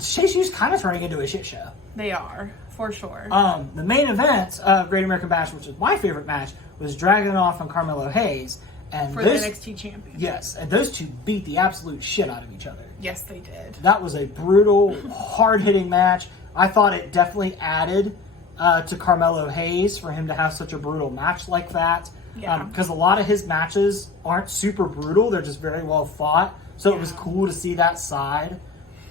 Chase U's kind of turning into a shit show. They are, for sure. The main event of Great American Bash, which is my favorite match, was Dragunov and Carmelo Hayes. And for the NXT champion. Yes, and those two beat the absolute shit out of each other. Yes, they did. That was a brutal, hard-hitting match. I thought it definitely added to Carmelo Hayes for him to have such a brutal match like that. Yeah. Because a lot of his matches aren't super brutal. They're just very well fought. So it was cool to see that side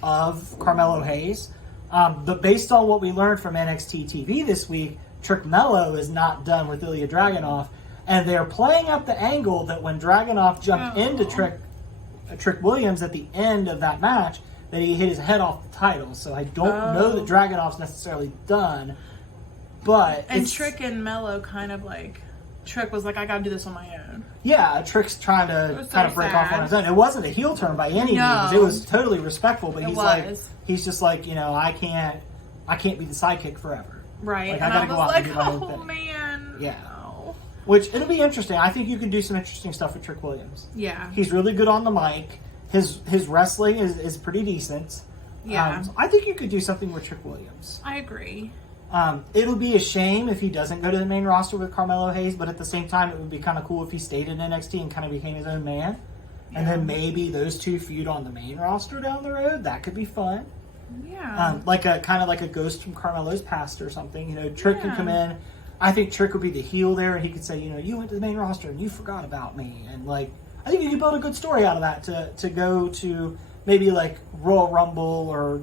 of Carmelo Hayes. But based on what we learned from NXT TV this week, Trick Mello is not done with Ilya Dragunov. And they're playing up the angle that when Dragunov jumped into Trick Williams at the end of that match, that he hit his head off the title. So I don't know that Dragunov's necessarily done. But Trick and Mello kind of like... Trick was like, I gotta do this on my own. Yeah, Trick's trying to kind of break off on his own. It wasn't a heel turn by any means. It was totally respectful, but he's just like, I can't be the sidekick forever. Right. Like, and I gotta go out and do my own thing. Man. Yeah. No. Which, it'll be interesting. I think you can do some interesting stuff with Trick Williams. Yeah. He's really good on the mic. His wrestling is pretty decent. Yeah. So I think you could do something with Trick Williams. I agree. It'll be a shame if he doesn't go to the main roster with Carmelo Hayes, but at the same time, it would be kind of cool if he stayed in NXT and kind of became his own man. Yeah. And then maybe those two feud on the main roster down the road. That could be fun. Yeah. Like a ghost from Carmelo's past or something. Trick could come in. I think Trick would be the heel there, and he could say, you went to the main roster and you forgot about me. And I think you could build a good story out of that to go to maybe like Royal Rumble or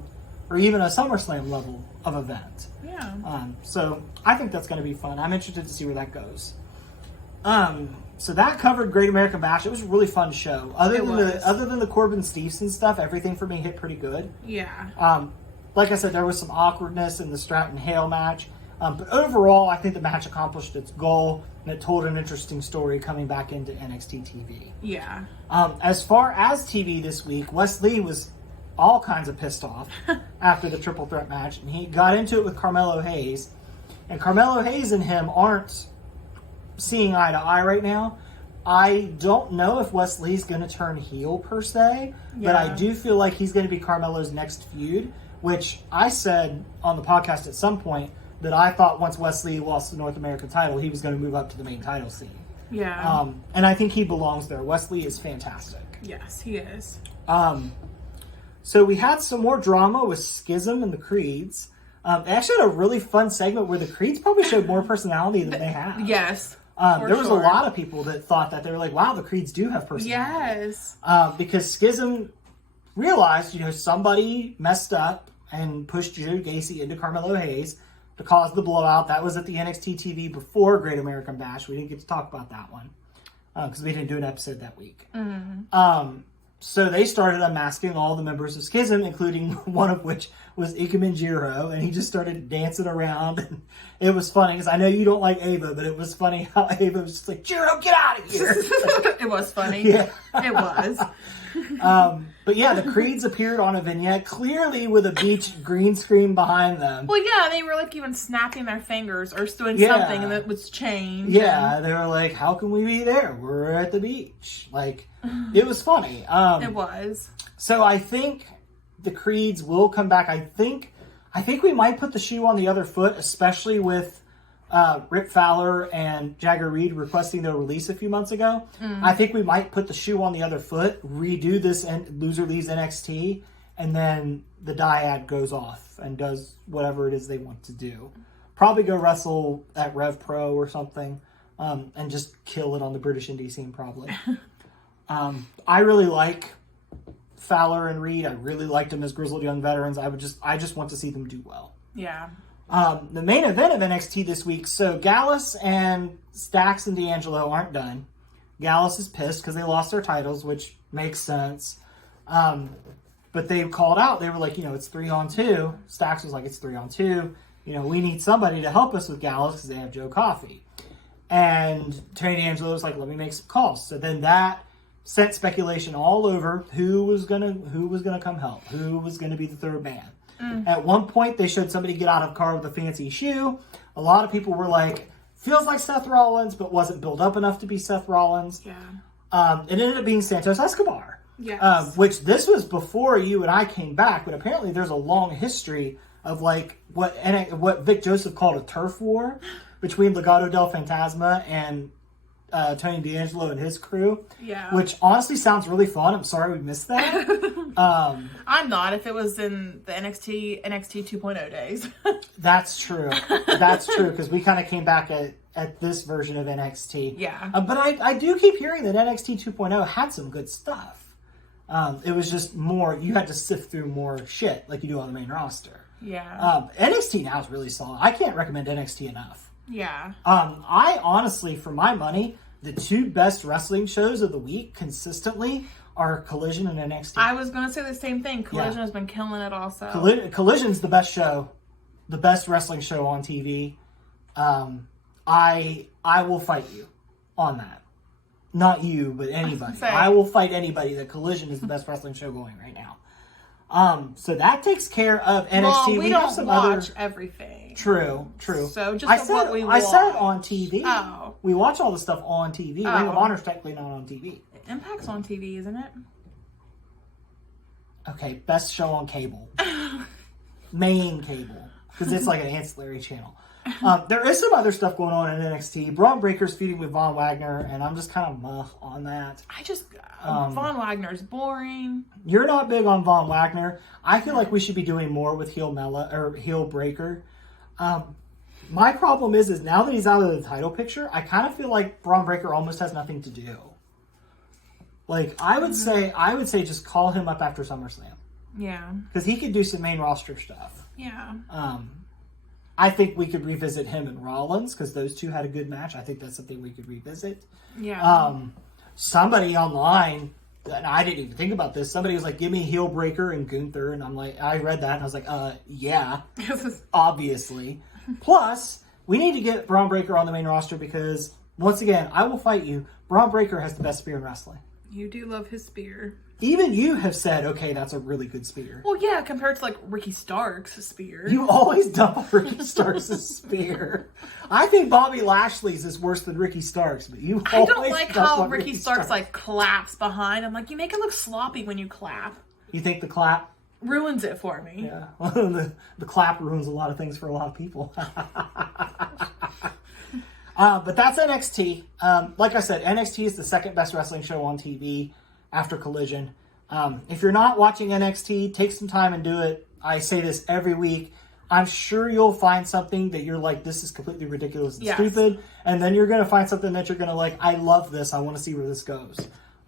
even a SummerSlam level of event. Yeah. So I think that's going to be fun. I'm interested to see where that goes. So that covered Great American Bash. It was a really fun show. Other than the Corbin Stevenson stuff, everything for me hit pretty good. Yeah. Like I said, there was some awkwardness in the Stratton Hale match. But overall, I think the match accomplished its goal, and it told an interesting story coming back into NXT TV. Yeah. As far as TV this week, Wes Lee was all kinds of pissed off after the triple threat match, and he got into it with Carmelo Hayes. And Carmelo Hayes and him aren't seeing eye to eye right now. I don't know if Wes Lee's going to turn heel per se, but I do feel like he's going to be Carmelo's next feud, which I said on the podcast at some point that I thought once Wes Lee lost the North American title, he was going to move up to the main title scene. Yeah. And I think he belongs there. Wes Lee is fantastic. Yes, he is. So we had some more drama with Schism and the Creeds. They actually had a really fun segment where the Creeds probably showed more personality than they have. Yes. There was a lot of people that thought that. They were like, wow, the Creeds do have personality. Yes. Because Schism realized, somebody messed up and pushed Joe Gacy into Carmelo Hayes to cause the blowout. That was at the NXT TV before Great American Bash. We didn't get to talk about that one because we didn't do an episode that week. Mm-hmm. So they started unmasking all the members of Schism, including one of which was Ikemen Jiro, and he just started dancing around. And it was funny, because I know you don't like Ava, but it was funny how Ava was just like, Jiro, get out of here! It was funny. Yeah. It was. But yeah, the Creeds appeared on a vignette, clearly with a beach green screen behind them. Well, yeah, they were like even snapping their fingers or doing something, and it was changed. Yeah, they were like, how can we be there? We're at the beach. It was funny. It was. So I think the Creeds will come back. I think we might put the shoe on the other foot, especially with Rip Fowler and Jagger Reed requesting their release a few months ago. I think we might put the shoe on the other foot, redo this and Loser Leaves NXT, and then the dyad goes off and does whatever it is they want to do. Probably go wrestle at Rev Pro or something, and just kill it on the British indie scene probably. I really like Fowler and Reed. I really liked them as grizzled young veterans. I just want to see them do well. Yeah. The main event of NXT this week, so Gallus and Stax and D'Angelo aren't done. Gallus is pissed because they lost their titles, which makes sense. But they called out. They were like, it's 3-on-2. Stax was like, it's 3-on-2. We need somebody to help us with Gallus because they have Joe Coffey. And Tony D'Angelo was like, let me make some calls. So then that sent speculation all over who was gonna come help, who was gonna be the third man. At one point, they showed somebody get out of a car with a fancy shoe. A lot of people were like, feels like Seth Rollins, but wasn't built up enough to be Seth Rollins. Yeah. It ended up being Santos Escobar. Yes. Which this was before you and I came back, but apparently there's a long history of what Vic Joseph called a turf war between Legado del Fantasma and Tony D'Angelo and his crew. Yeah. Which honestly sounds really fun. I'm sorry we missed that. I'm not if it was in the NXT 2.0 days. That's true. That's true, because we kind of came back at this version of NXT. Yeah. But I do keep hearing that NXT 2.0 had some good stuff. It was just more, you had to sift through more shit like you do on the main roster. Yeah. NXT now is really solid. I can't recommend NXT enough. Yeah. I honestly, for my money, the two best wrestling shows of the week consistently are Collision and NXT. I was going to say the same thing. Collision has been killing it also. Collision's the best show, the best wrestling show on TV. I will fight you on that. Not you, but anybody. I will fight anybody that Collision is the best wrestling show going right now. So that takes care of NXT. Well, we don't watch everything. True. So just what we watch. I said it on TV. Oh. We watch all the stuff on TV. Ring of Honor's technically not on TV. Impact's on TV, isn't it? Okay, best show on cable. Main cable. Because it's like an ancillary channel. There is some other stuff going on in NXT. Braun Breaker's feuding with Von Wagner, and I'm just kind of on that. Von Wagner's boring. You're not big on Von Wagner. I feel like we should be doing more with Heel Breaker. My problem is now that he's out of the title picture, I kind of feel like Braun Breaker almost has nothing to do. Like, I would say just call him up after SummerSlam. Yeah. Because he could do some main roster stuff. Yeah. I think we could revisit him and Rollins, because those two had a good match. I think that's something we could revisit. Yeah. Somebody online, and I didn't even think about this, somebody was like, give me Heel Breaker and Gunther, and I'm like, I read that, and I was like, yeah, obviously. Plus, we need to get Braun Breaker on the main roster, because, once again, I will fight you. Braun Breaker has the best spear in wrestling. You do love his spear. Even you have said, okay, that's a really good spear. Well, yeah, compared to, like, Ricky Stark's spear. You always dump Ricky Stark's spear. I think Bobby Lashley's is worse than Ricky Stark's, but you I always don't like dump how on Ricky Stark's, like, claps behind. I'm like, you make it look sloppy when you clap. You think the clap ruins it for me? Yeah. the clap ruins a lot of things for a lot of people. But that's NXT. Like I said, NXT is the second best wrestling show on TV after Collision. If you're not watching NXT, take some time and do it. I say this every week. I'm sure you'll find something that you're like, this is completely ridiculous and stupid. And then you're going to find something that you're going to like, I love this. I want to see where this goes.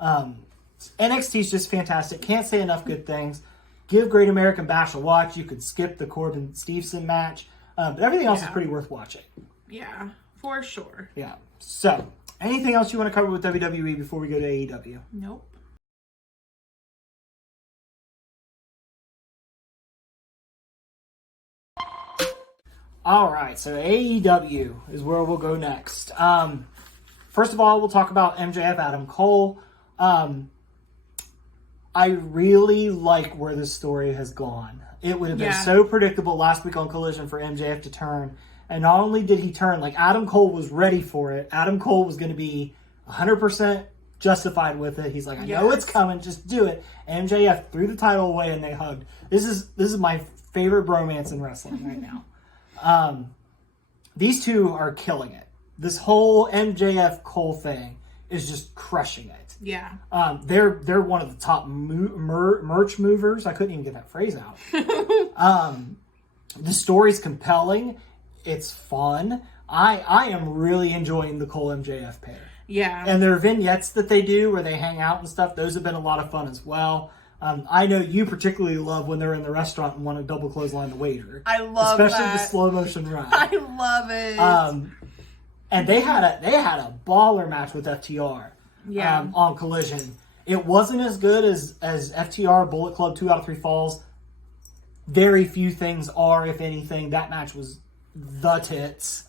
NXT is just fantastic. Can't say enough good things. Give Great American Bash a watch. You could skip the Corbin-Stevenson match. But everything else is pretty worth watching. Yeah, for sure. Yeah. So, anything else you want to cover with WWE before we go to AEW? Nope. All right, so AEW is where we'll go next. First of all, we'll talk about MJF Adam Cole. I really like where this story has gone. It would have been so predictable last week on Collision for MJF to turn. And not only did he turn, like Adam Cole was ready for it. Adam Cole was going to be 100% justified with it. He's like, I know it's coming, just do it. MJF threw the title away and they hugged. This is my favorite bromance in wrestling right now. These two are killing it. This whole MJF Cole thing is just crushing it. Yeah. They're one of the top merch movers. I couldn't even get that phrase out. The story's compelling. It's fun. I am really enjoying the Cole MJF pair. Yeah. And their vignettes that they do where they hang out and stuff, those have been a lot of fun as well. I know you particularly love when they're in the restaurant and want to double clothesline the waiter. I love especially that. the slow motion ride. I love it. And they had a baller match with FTR. On Collision. It wasn't as good as FTR Bullet Club 2 out of 3 falls. Very few things are, if anything. That match was the tits.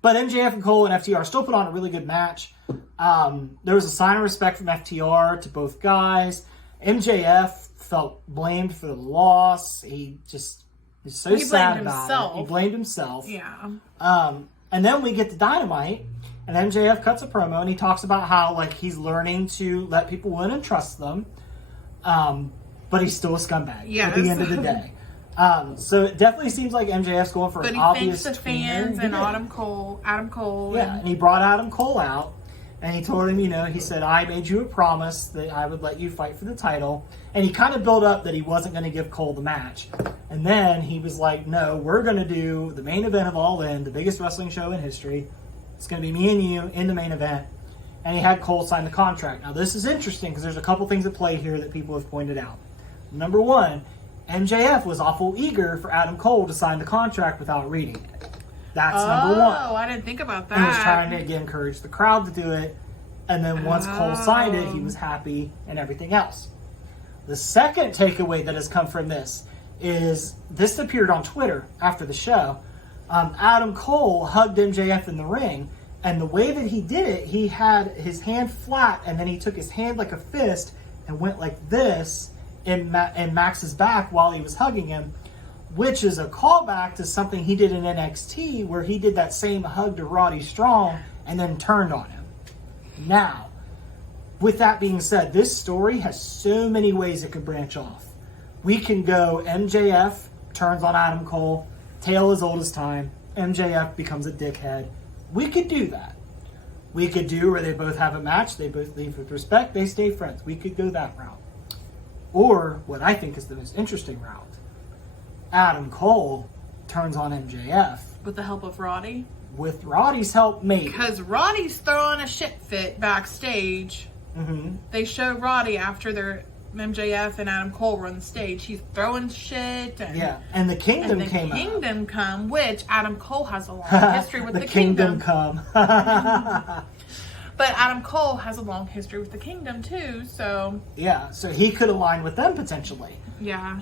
But MJF and Cole and FTR still put on a really good match. There was a sign of respect from FTR to both guys. MJF felt blamed for the loss. He just is so sad about it. He blamed himself. Yeah. And then we get to Dynamite, and MJF cuts a promo, and he talks about how like he's learning to let people win and trust them. But he's still a scumbag at the end of the day. So it definitely seems like MJF's going for But an he obvious thanks the tweener. fans He and did. Adam Cole. Yeah, and he brought Adam Cole out, and he told him, he said, I made you a promise that I would let you fight for the title. And he kind of built up that he wasn't going to give Cole the match. And then he was like, no, we're going to do the main event of All In, the biggest wrestling show in history. It's going to be me and you in the main event. And he had Cole sign the contract. Now, this is interesting because there's a couple things at play here that people have pointed out. Number one, MJF was awful eager for Adam Cole to sign the contract without reading it. That's number one. Oh, I didn't think about that. And was trying to encourage the crowd to do it. And then once Cole signed it, he was happy and everything else. The second takeaway that has come from this is this appeared on Twitter after the show. Adam Cole hugged MJF in the ring, and the way that he did it, he had his hand flat, and then he took his hand like a fist and went like this in Max's back while he was hugging him, which is a callback to something he did in NXT where he did that same hug to Roddy Strong and then turned on him. Now, with that being said, this story has so many ways it could branch off. We can go MJF turns on Adam Cole, tale as old as time, MJF becomes a dickhead. We could do that. We could do where they both have a match, they both leave with respect, they stay friends. We could go that route. Or, what I think is the most interesting route, Adam Cole turns on MJF. With the help of Roddy? With Roddy's help, maybe. Because Roddy's throwing a shit fit backstage. Mm-hmm. They show Roddy after their MJF and Adam Cole were on the stage. He's throwing shit. And the Kingdom and came the out. Kingdom come, which Adam Cole has a long history with the Kingdom Kingdom. come. But Adam Cole has a long history with the Kingdom too, so... Yeah, so he could align with them potentially. Yeah.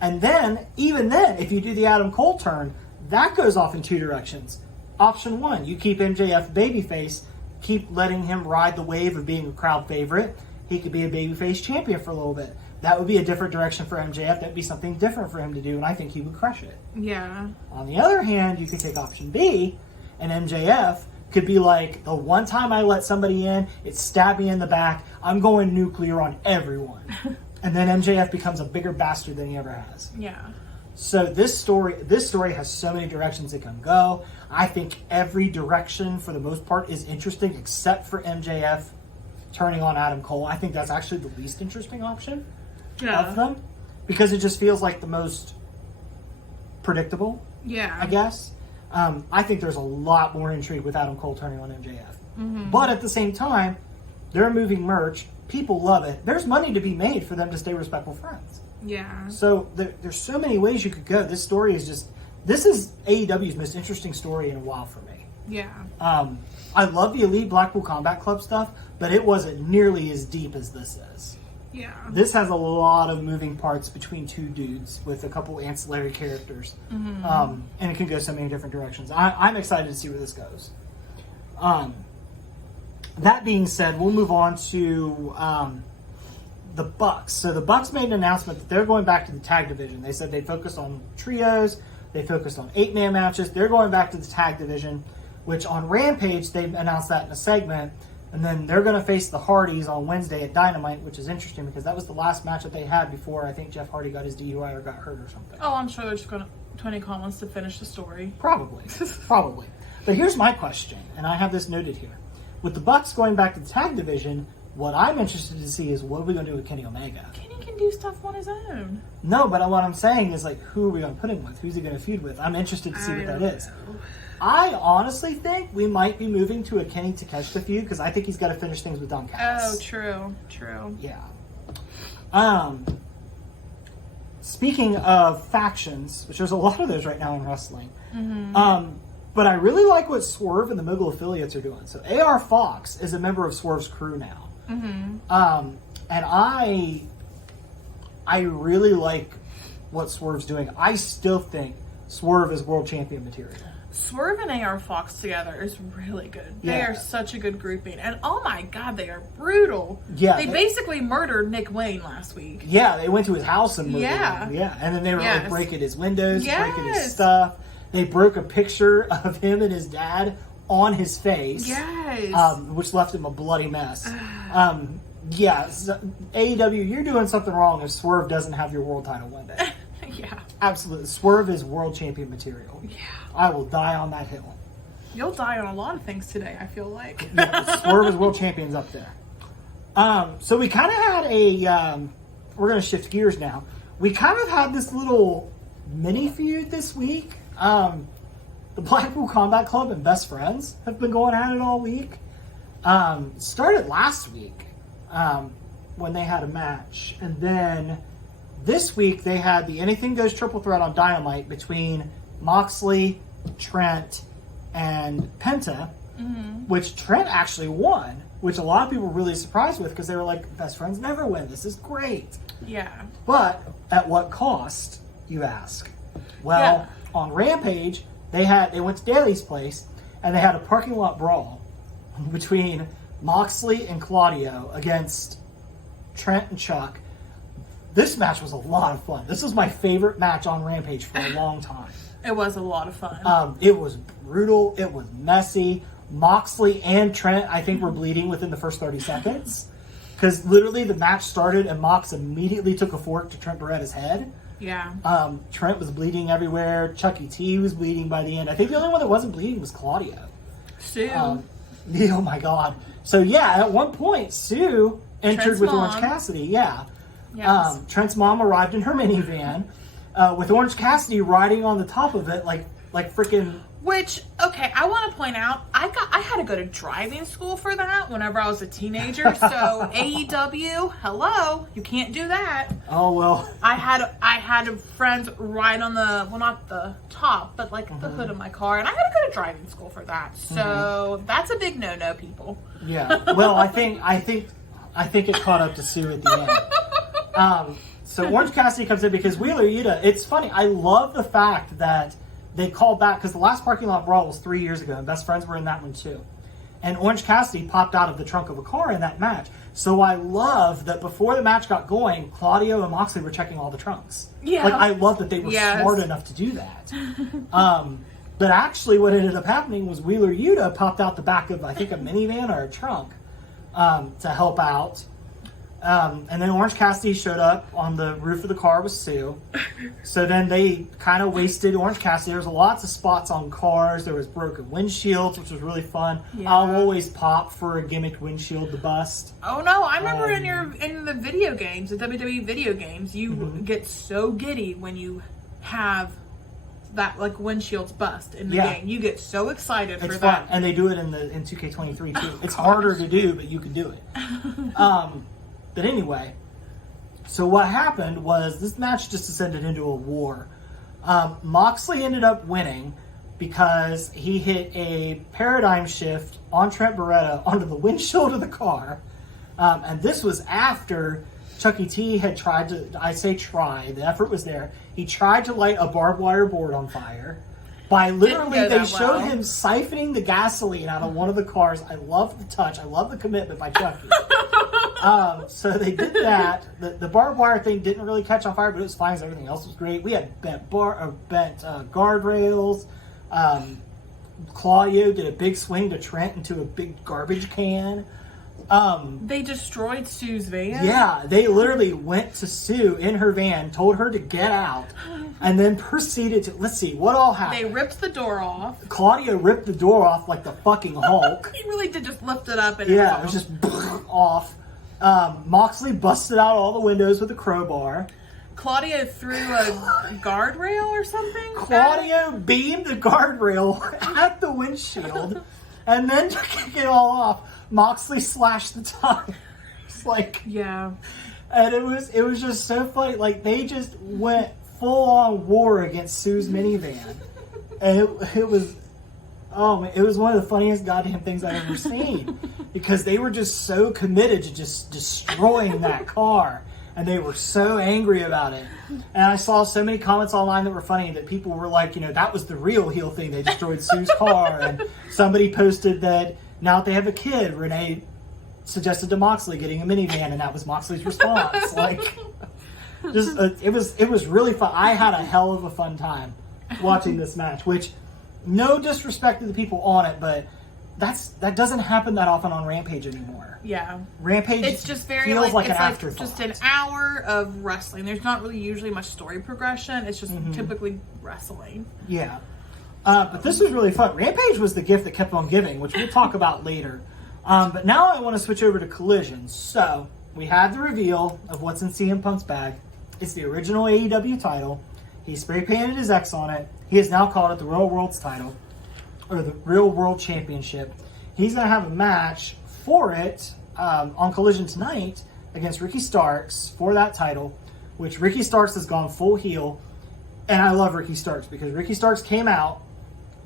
And then, even then, if you do the Adam Cole turn, that goes off in two directions. Option one, you keep MJF babyface, keep letting him ride the wave of being a crowd favorite. He could be a babyface champion for a little bit. That would be a different direction for MJF. That would be something different for him to do, and I think he would crush it. Yeah. On the other hand, you could take option B, and MJF could be like, the one time I let somebody in, it stabbed me in the back. I'm going nuclear on everyone. And then MJF becomes a bigger bastard than he ever has. Yeah. So this story has so many directions it can go. I think every direction, for the most part, is interesting, except for MJF turning on Adam Cole. I think that's actually the least interesting option of them, because it just feels like the most predictable, I guess. I think there's a lot more intrigue with Adam Cole turning on MJF. Mm-hmm. But at the same time, they're moving merch. People love it. There's money to be made for them to stay respectful friends. Yeah. So there's so many ways you could go. This story is this is AEW's most interesting story in a while for me. Yeah. I love the Elite Blackpool Combat Club stuff, but it wasn't nearly as deep as this is. Yeah. This has a lot of moving parts between two dudes with a couple ancillary characters. Mm-hmm. And it can go so many different directions. I'm excited to see where this goes. That being said, we'll move on to the Bucks. So the Bucks made an announcement that they're going back to the tag division. They said they focused on trios. They focused on 8-man matches. They're going back to the tag division, which on Rampage, they announced that in a segment. And then they're going to face the Hardys on Wednesday at Dynamite, which is interesting because that was the last match that they had before I think Jeff Hardy got his DUI or got hurt or something. Oh, I'm sure they're just going to... Tony Khan wants to finish the story. Probably. Probably. But here's my question, and I have this noted here. With the Bucks going back to the tag division, what I'm interested to see is what are we going to do with Kenny Omega? Kenny can do stuff on his own. No, but what I'm saying is, like, who are we going to put him with? Who's he going to feud with? I'm interested to see what that is. I honestly think we might be moving to a Kenny Takeshita feud because I think he's got to finish things with Don Callis. Oh, true. Yeah. Speaking of factions, which there's a lot of those right now in wrestling, but I really like what Swerve and the Mogul affiliates are doing. So AR Fox is a member of Swerve's crew now. And I really like what Swerve's doing. I still think Swerve is world champion material. Swerve and AR Fox together is really good. They are such a good grouping. And oh my god, they are brutal. Yeah. They basically murdered Nick Wayne last week. Yeah, they went to his house and murdered him. Yeah. And then they were like breaking his windows, breaking his stuff. They broke a picture of him and his dad on his face. Yes. Which left him a bloody mess. Yeah, so AEW, you're doing something wrong if Swerve doesn't have your world title one day. Yeah. Absolutely. Swerve is world champion material. Yeah. I will die on that hill. You'll die on a lot of things today, I feel like. Yeah, Swerve is world champions up there. So we kind of had we're going to shift gears now. We kind of had this little mini feud this week. The Blackpool Combat Club and Best Friends have been going at it all week. Started last week when they had a match. And then this week they had the Anything Goes triple threat on Dynamite between Moxley, Trent, and Penta, which Trent actually won, which a lot of people were really surprised with because they were like, Best Friends never win. This is great. Yeah. But at what cost, you ask? Well, on Rampage, they went to Daly's place and they had a parking lot brawl between Moxley and Claudio against Trent and Chuck. This match was a lot of fun. This was my favorite match on Rampage for a long time. It was a lot of fun. It was brutal. It was messy. Moxley and Trent, I think, were bleeding within the first 30 seconds. Because literally the match started and Mox immediately took a fork to Trent Beretta's head. Yeah. Trent was bleeding everywhere. Chucky T was bleeding by the end. I think the only one that wasn't bleeding was Claudio. Sue. Oh my God. So yeah, at one point, Sue entered Trent's with mom. Orange Cassidy. Yeah. Yes. Trent's mom arrived in her minivan with Orange Cassidy riding on the top of it like freaking. Which, okay, I want to point out, I had to go to driving school for that whenever I was a teenager. So AEW, hello, you can't do that. Oh well. I had friends ride on the, well, not the top, but like the hood of my car, and I had to go to driving school for that. So that's a big no-no, people. Yeah. Well, I think it caught up to Sue at the end. So Orange Cassidy comes in because Wheeler Yuta. It's funny. I love the fact that they called back because the last parking lot brawl was 3 years ago, and Best Friends were in that one too. And Orange Cassidy popped out of the trunk of a car in that match. So I love that before the match got going, Claudio and Moxley were checking all the trunks. Yeah. Like, I love that they were smart enough to do that. But actually what ended up happening was Wheeler Yuta popped out the back of, I think, a minivan or a trunk to help out. And then Orange Cassidy showed up on the roof of the car with Sue. So then they kind of wasted Orange Cassidy. There was lots of spots on cars. There was broken windshields, which was really fun. Yeah. I'll always pop for a gimmicked windshield to bust. Oh no, I remember in the video games, the WWE video games, you get so giddy when you have that like windshields bust in the game. You get so excited for that. Fun. And they do it in 2K23 too. It's harder to do, but you can do it. But anyway, so what happened was this match just descended into a war. Moxley ended up winning because he hit a paradigm shift on Trent Beretta onto the windshield of the car. And this was after Chucky T had tried to, I say try, the effort was there. He tried to light a barbed wire board on fire. By literally, they showed him siphoning the gasoline out of one of the cars. I love the touch. I love the commitment by Chucky. So they did that. The barbed wire thing didn't really catch on fire, but it was fine because everything else was great. We had bent guardrails. Claudio did a big swing to Trent into a big garbage can. They destroyed Sue's van? Yeah, they literally went to Sue in her van, told her to get out, and then proceeded to, let's see, what all happened? They ripped the door off. Claudio ripped the door off like the fucking Hulk. He really did just lift it up and it was just off. Moxley busted out all the windows with a crowbar. Claudio threw a guardrail or something? Claudio beamed the guardrail at the windshield, and then to kick it all off, Moxley slashed the tires. And it was just so funny. Like, they just went full on war against Sue's minivan, and it was one of the funniest goddamn things I've ever seen because they were just so committed to just destroying that car. And they were so angry about it. And I saw so many comments online that were funny that people were like, that was the real heel thing. They destroyed Sue's car. And somebody posted that now that they have a kid, Renee suggested to Moxley getting a minivan, and that was Moxley's response. It was really fun. I had a hell of a fun time watching this match, which no disrespect to the people on it, but that doesn't happen that often on Rampage anymore. Yeah. Rampage it's just very feels like an it's afterthought. just an hour of wrestling. There's not really usually much story progression. It's just typically wrestling. Yeah. But this was really fun. Rampage was the gift that kept on giving, which we'll talk about later. But now I want to switch over to Collision. So, we had the reveal of what's in CM Punk's bag. It's the original AEW title. He spray painted his X on it. He has now called it the Real World's title, or the Real World Championship. He's going to have a match for it on Collision tonight against Ricky Starks for that title, which Ricky Starks has gone full heel. And I love Ricky Starks because Ricky Starks came out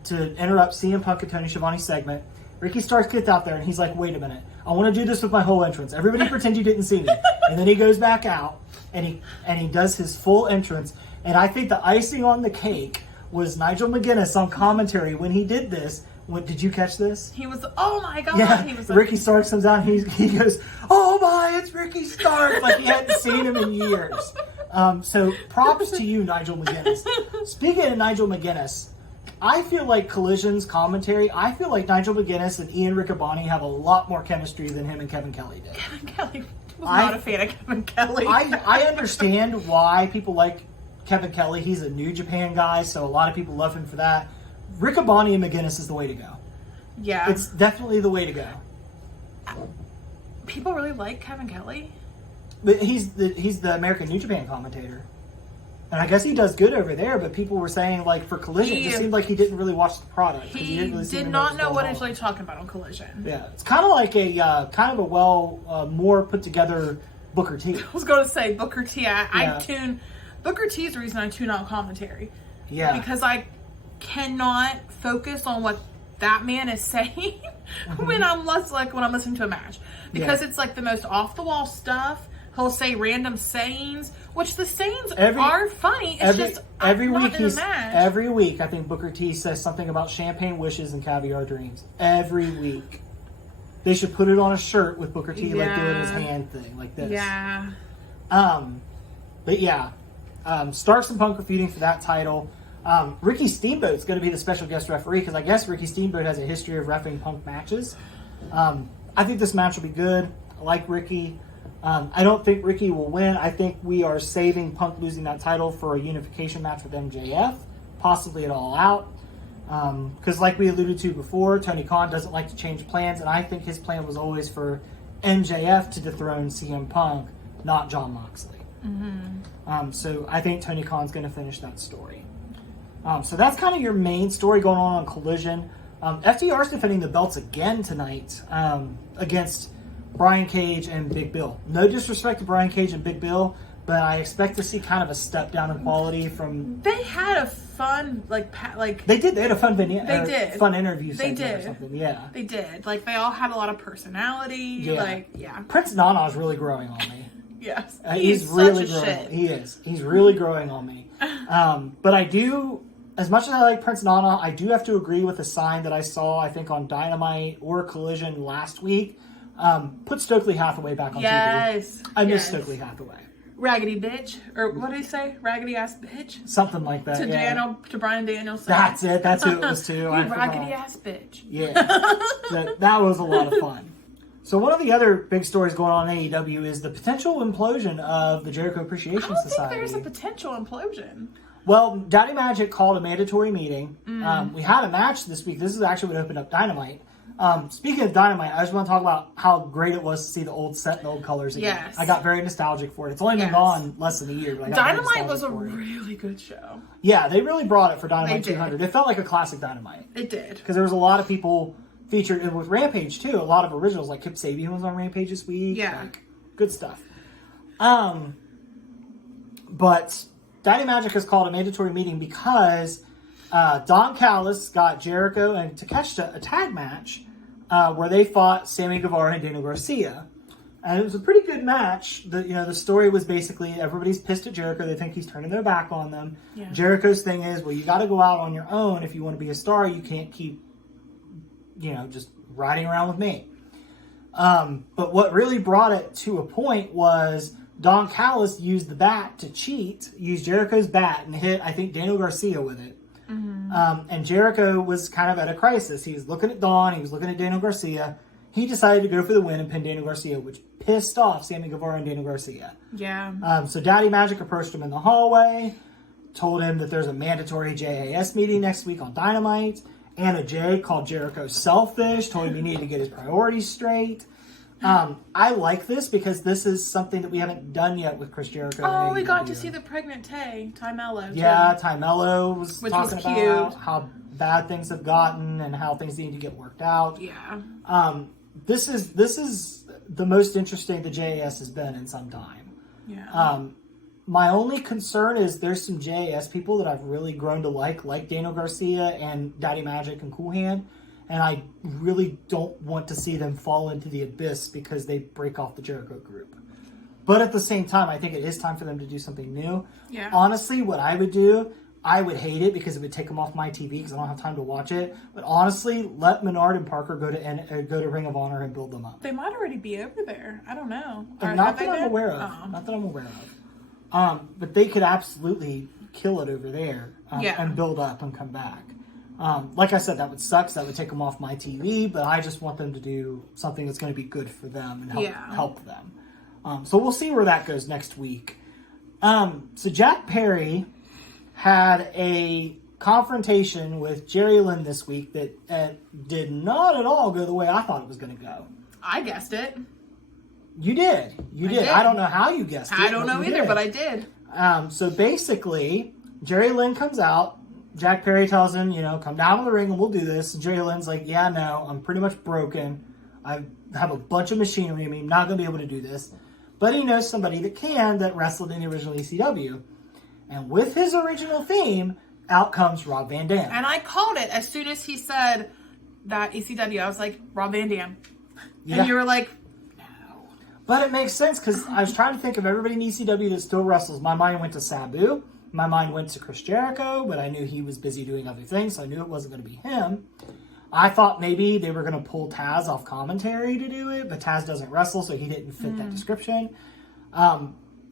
to interrupt CM Punk and Tony Schiavone's segment. Ricky Starks gets out there and he's like, wait a minute, I want to do this with my whole entrance. Everybody pretend you didn't see me. And then he goes back out and he does his full entrance. And I think the icing on the cake was Nigel McGuinness on commentary when he did this. Did you catch this? He was, oh my God. Yeah, he was Ricky Starks comes out and he goes, oh my, it's Ricky Starks. Like he hadn't seen him in years. So props to you, Nigel McGuinness. Speaking of Nigel McGuinness, I feel like Collision's commentary, I feel like Nigel McGuinness and Ian Riccaboni have a lot more chemistry than him and Kevin Kelly did. Kevin Kelly was not a fan of Kevin Kelly. I understand why people like Kevin Kelly. He's a New Japan guy, so a lot of people love him for that. Riccaboni and McGuinness is the way to go. Yeah. It's definitely the way to go. People really like Kevin Kelly. But he's the American New Japan commentator. And I guess he does good over there, but people were saying, like, for Collision, it just seemed like he didn't really watch the product. He didn't really did not know what he's really talking about on Collision. Yeah. It's kind of like a more put together Booker T. I was going to say Booker T. Booker T is the reason I tune out commentary. Yeah. Because I cannot focus on what that man is saying when I'm listening to a match. Because it's like the most off the wall stuff. He'll say random sayings, which the sayings are funny. It's just every not week in the match. Every week, I think Booker T says something about champagne wishes and caviar dreams. Every week, they should put it on a shirt with Booker T like doing his hand thing like this. Yeah. But yeah, Starks and Punk are feuding for that title. Ricky Steamboat's going to be the special guest referee because I guess Ricky Steamboat has a history of reffing Punk matches. I think this match will be good. I like Ricky. I don't think Ricky will win. I think we are saving Punk losing that title for a unification match with MJF, possibly at All Out. Because like we alluded to before, Tony Khan doesn't like to change plans, and I think his plan was always for MJF to dethrone CM Punk, not Jon Moxley. Mm-hmm. So I think Tony Khan's going to finish that story. So that's kind of your main story going on Collision. FTR's defending the belts again tonight against Brian Cage and Big Bill. No disrespect to Brian Cage and Big Bill, but I expect to see kind of a step down in quality from... They had a fun, They did. They had a fun vignette. They did. Fun interview. They did. Or something. Yeah. They did. Like, they all had a lot of personality. Yeah. Prince Nana's really growing on me. Yes. He's really growing. Shit. He is. He's really growing on me. But I do... As much as I like Prince Nana, I do have to agree with a sign that I saw, I think, on Dynamite or Collision last week. Put Stokely Hathaway back on TV. I miss Stokely Hathaway. Raggedy bitch. Or what did he say? Raggedy ass bitch? Something like that, To Brian Danielson. That's it. That's who it was, too. You raggedy ass bitch. Yeah. that was a lot of fun. So one of the other big stories going on in AEW is the potential implosion of the Jericho Appreciation Society. I don't think there's a potential implosion. Well, Daddy Magic called a mandatory meeting. We had a match this week. This is actually what opened up Dynamite. Speaking of Dynamite, I just want to talk about how great it was to see the old set and old colors again. Yes. I got very nostalgic for it. It's only been gone less than a year. But I got Dynamite was a really good show. Yeah, they really brought it for Dynamite 200. It felt like a classic Dynamite. It did. Because there was a lot of people featured, and with Rampage too, a lot of originals, like Kip Sabian was on Rampage this week. Yeah. Like, good stuff. But Daddy Magic has called a mandatory meeting because Don Callis got Jericho and Takeshita a tag match where they fought Sammy Guevara and Daniel Garcia. And it was a pretty good match. The story was basically everybody's pissed at Jericho. They think he's turning their back on them. Yeah. Jericho's thing is, well, you got to go out on your own if you want to be a star. You can't keep, just riding around with me. But what really brought it to a point was Don Callis used the bat to cheat, used Jericho's bat and hit, I think, Daniel Garcia with it. Mm-hmm. And Jericho was kind of at a crisis. He was looking at Dawn. He was looking at Daniel Garcia. He decided to go for the win and pin Daniel Garcia, which pissed off Sammy Guevara and Daniel Garcia. Yeah. So Daddy Magic approached him in the hallway, told him that there's a mandatory JAS meeting next week on Dynamite. Anna Jay called Jericho selfish, told him he needed to get his priorities straight. I like this because this is something that we haven't done yet with Chris Jericho. Oh, we got to see the pregnant Ty Mello. Yeah, Ty Mello was Which talking was about cute. how bad things have gotten and how things need to get worked out. Yeah. This is the most interesting the JAS has been in some time. Yeah. My only concern is there's some JAS people that I've really grown to like Daniel Garcia and Daddy Magic and Cool Hand, and I really don't want to see them fall into the abyss because they break off the Jericho group. But at the same time, I think it is time for them to do something new. Yeah. Honestly, what I would do, I would hate it because it would take them off my TV because I don't have time to watch it. But honestly, let Menard and Parker go to Ring of Honor and build them up. They might already be over there. I don't know. Not that I'm aware of. Not that I'm aware of. But they could absolutely kill it over there and build up and come back. Like I said, that would suck. That would take them off my TV. But I just want them to do something that's going to be good for them and help them. So we'll see where that goes next week. So Jack Perry had a confrontation with Jerry Lynn this week that did not at all go the way I thought it was going to go. I guessed it. You did. You did. I don't know how you guessed it. I don't know either, but I did. So basically, Jerry Lynn comes out. Jack Perry tells him, come down to the ring and we'll do this. And Jerry Lynn's like, yeah, no, I'm pretty much broken. I have a bunch of machinery. I mean, I'm not going to be able to do this. But he knows somebody that wrestled in the original ECW. And with his original theme, out comes Rob Van Dam. And I called it as soon as he said that ECW. I was like, Rob Van Dam. Yeah. And you were like, no. But it makes sense because I was trying to think of everybody in ECW that still wrestles. My mind went to Sabu. My mind went to Chris Jericho, but I knew he was busy doing other things, so I knew it wasn't going to be him. I thought maybe they were going to pull Taz off commentary to do it, but Taz doesn't wrestle, so he didn't fit that description.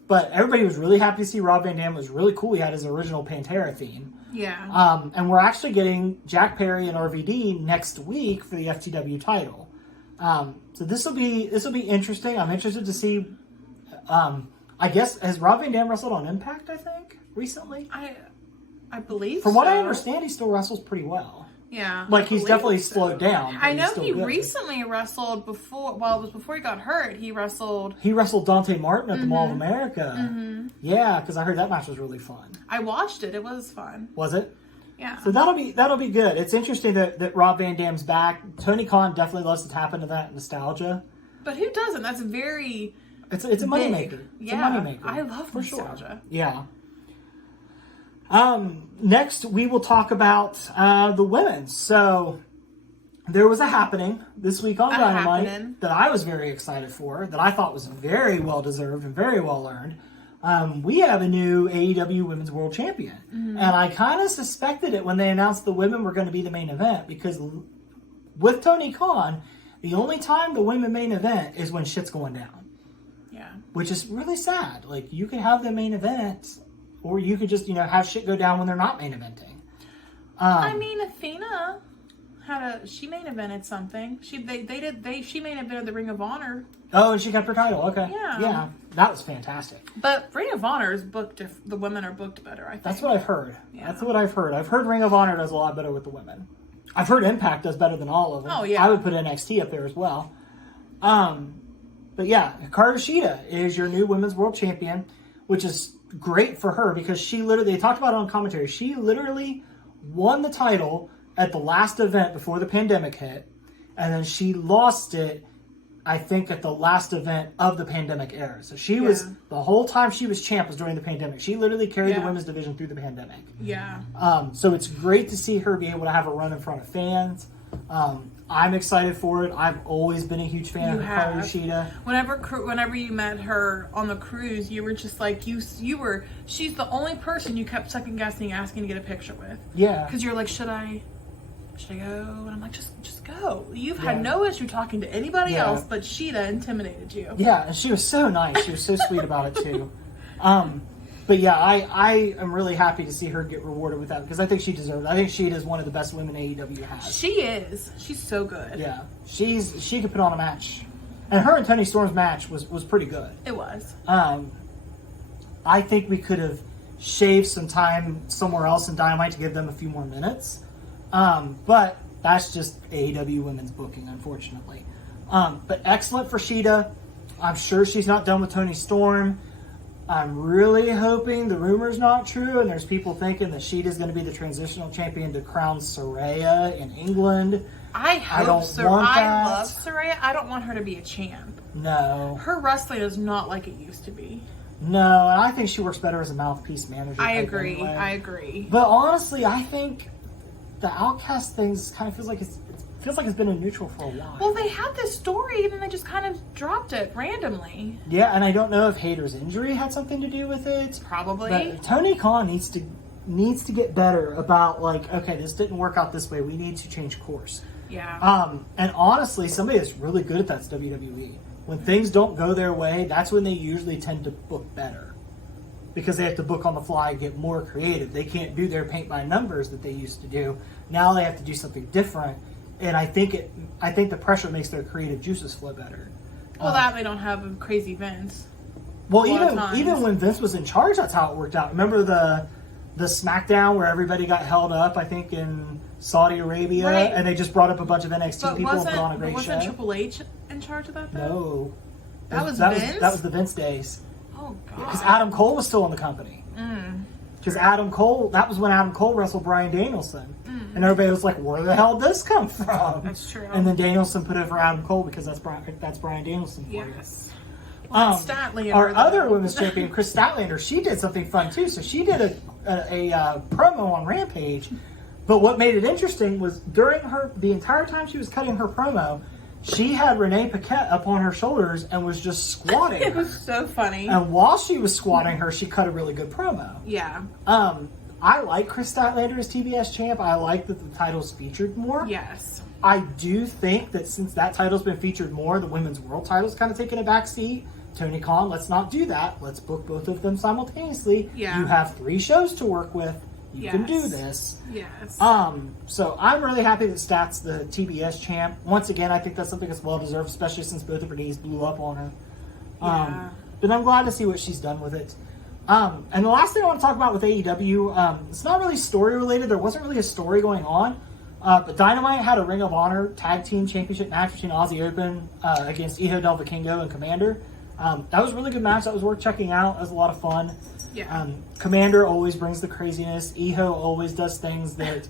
But everybody was really happy to see Rob Van Dam. It was really cool. He had his original Pantera theme. Yeah. And we're actually getting Jack Perry and RVD next week for the FTW title. So this will be interesting. I'm interested to see. I guess has Rob Van Dam wrestled on Impact? I think recently. I believe. From what I understand, he still wrestles pretty well. Yeah. Like he's definitely slowed down. I know he recently wrestled before. Well, it was before he got hurt. He wrestled Dante Martin at the Mall of America. Mm-hmm. Yeah, because I heard that match was really fun. I watched it. It was fun. Was it? Yeah. So that'll be good. It's interesting that Rob Van Dam's back. Tony Khan definitely loves to tap into that nostalgia. But who doesn't? That's very. It's a moneymaker. It's a moneymaker. I love for nostalgia. Sure. Yeah. Next, we will talk about the women. So there was a happening this week on Dynamite that I was very excited for, that I thought was very well deserved and very well earned. We have a new AEW Women's World Champion. Mm-hmm. And I kind of suspected it when they announced the women were going to be the main event, because with Tony Khan, the only time the women main event is when shit's going down. Yeah. Which is really sad. Like, you could have the main event, or you could just, have shit go down when they're not main eventing. I mean, Athena she main evented something. She main evented the Ring of Honor. Oh, and she kept her title. Okay. Yeah. That was fantastic. But Ring of Honor is booked. The women are booked better, I think. That's what I've heard. Yeah. That's what I've heard. I've heard Ring of Honor does a lot better with the women. I've heard Impact does better than all of them. Oh, yeah. I would put NXT up there as well. But yeah, Hikaru Shida is your new Women's World Champion, which is great for her because they talked about it on commentary. She literally won the title at the last event before the pandemic hit, and then she lost it, I think, at the last event of the pandemic era. So she was, the whole time she was champ was during the pandemic. She literally carried the women's division through the pandemic. Yeah. So it's great to see her be able to have a run in front of fans. I'm excited for it. I've always been a huge fan of Hikaru Shida. Whenever you met her on the cruise, you were just like, she's the only person you kept second guessing, asking to get a picture with. Yeah. Because you're like, should I go? And I'm like, just go. You've had no issue talking to anybody else, but Shida intimidated you. Yeah, and she was so nice. She was so sweet about it too. But yeah, I am really happy to see her get rewarded with that because I think she deserves it. I think she is one of the best women AEW has. She is. She's so good. Yeah, she could put on a match, and her and Toni Storm's match was pretty good. It was. I think we could have shaved some time somewhere else in Dynamite to give them a few more minutes, but that's just AEW women's booking, unfortunately. But excellent for Shida. I'm sure she's not done with Toni Storm. I'm really hoping the rumor's not true, and there's people thinking that Sheeta's going to be the transitional champion to crown Saraya in England. I love Saraya. I don't want her to be a champ. No. Her wrestling is not like it used to be. No, and I think she works better as a mouthpiece manager. I agree. Anyway. I agree. But honestly, I think the Outcast things kind of feels like it's been in neutral for a while. Well, they had this story and then they just kind of dropped it randomly. Yeah, and I don't know if Hayter's injury had something to do with it. Probably. But Tony Khan needs to get better about like, okay, this didn't work out this way. We need to change course. Yeah. And honestly, somebody that's really good at that's WWE. When things don't go their way, that's when they usually tend to book better. Because they have to book on the fly and get more creative. They can't do their paint by numbers that they used to do. Now they have to do something different. And I think the pressure makes their creative juices flow better. Well, that they don't have a crazy Vince. Well, even when Vince was in charge, that's how it worked out. Remember the SmackDown where everybody got held up, I think, in Saudi Arabia, right. And they just brought up a bunch of NXT but people and put on a great show? Wasn't Triple H in charge of that, though? No. That was Vince? That was the Vince days. Oh, God. Because Adam Cole was still in the company. Because that was when Adam Cole wrestled Bryan Danielson. And everybody was like, where the hell did this come from? That's true. And then Danielson put over Adam Cole because that's Bryan Danielson for yes. you. Well, Statlander, our other women's champion, Chris Statlander, she did something fun too. So she did a promo on Rampage. But what made it interesting was during the entire time she was cutting her promo, she had Renee Paquette up on her shoulders and was just squatting her. It was so funny. And while she was squatting her, she cut a really good promo. Yeah. I like Chris Statlander as TBS champ. I like that the title's featured more. Yes. I do think that since that title's been featured more, the women's world title's kind of taken a back seat. Tony Khan, let's not do that. Let's book both of them simultaneously. Yeah. You have 3 shows to work with. You can do this. Yes. So I'm really happy that Stat's the TBS champ. Once again, I think that's something that's well deserved, especially since both of her knees blew up on her. Yeah. But I'm glad to see what she's done with it. And the last thing I want to talk about with AEW, it's not really story related. There wasn't really a story going on. But Dynamite had a Ring of Honor Tag Team Championship match between Aussie Open against Hijo del Vikingo and Commander. That was a really good match. That was worth checking out. It was a lot of fun. Yeah. Commander always brings the craziness. Hijo always does things that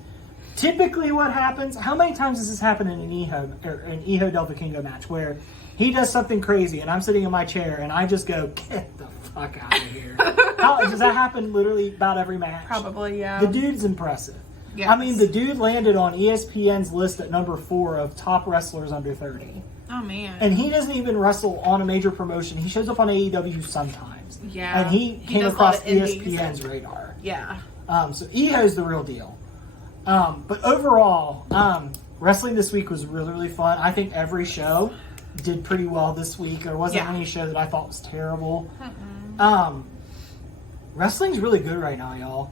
typically what happens. How many times does this happen in an Hijo del Vikingo match where he does something crazy and I'm sitting in my chair and I just go, get the fuck out of here? Does that happen literally about every match? Probably, yeah. The dude's impressive. Yes. I mean, the dude landed on ESPN's list at number 4 of top wrestlers under 30. Oh, man. And he doesn't even wrestle on a major promotion. He shows up on AEW sometimes. Yeah. And he came across ESPN's radar. Yeah. So Iho's the real deal. But overall, wrestling this week was really, really fun. I think every show did pretty well this week. There wasn't any show that I thought was terrible. Wrestling's really good right now, y'all.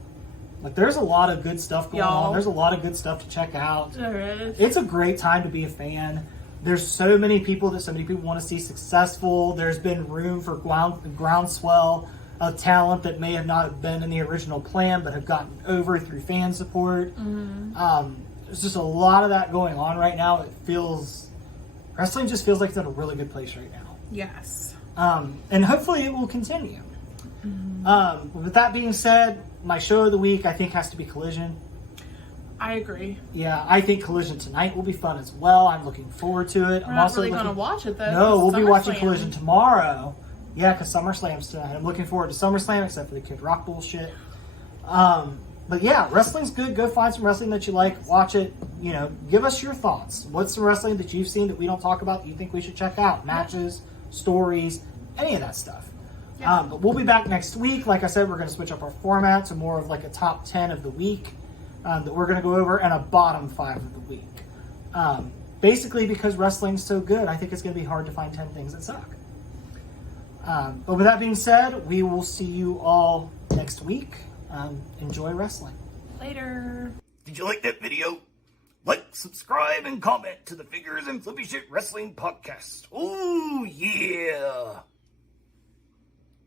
Like, there's a lot of good stuff going on. There's a lot of good stuff to check out. There is. It's a great time to be a fan. There's so many people want to see successful. There's been room for groundswell of talent that may have not been in the original plan, but have gotten over through fan support. There's just a lot of that going on right now. Wrestling just feels like it's in a really good place right now. Yes. And hopefully it will continue. With that being said, my show of the week, I think, has to be Collision. I agree. Yeah, I think Collision tonight will be fun as well. I'm looking forward to it. We're not really going to watch it, though. No, we'll be watching Collision tomorrow. Yeah, because SummerSlam's tonight. I'm looking forward to SummerSlam, except for the Kid Rock bullshit. But yeah, wrestling's good. Go find some wrestling that you like. Watch it. Give us your thoughts. What's some wrestling that you've seen that we don't talk about that you think we should check out? Matches, stories, any of that stuff. Yeah. But we'll be back next week. Like I said, we're going to switch up our format to more of like a top 10 of the week that we're going to go over and a bottom 5 of the week. Basically because wrestling's so good, I think it's going to be hard to find 10 things that suck. But with that being said, we will see you all next next week. Enjoy wrestling. Later. Did you like that video? Like, subscribe, and comment to the Figures and Flippy Shit Wrestling Podcast. Oh, yeah.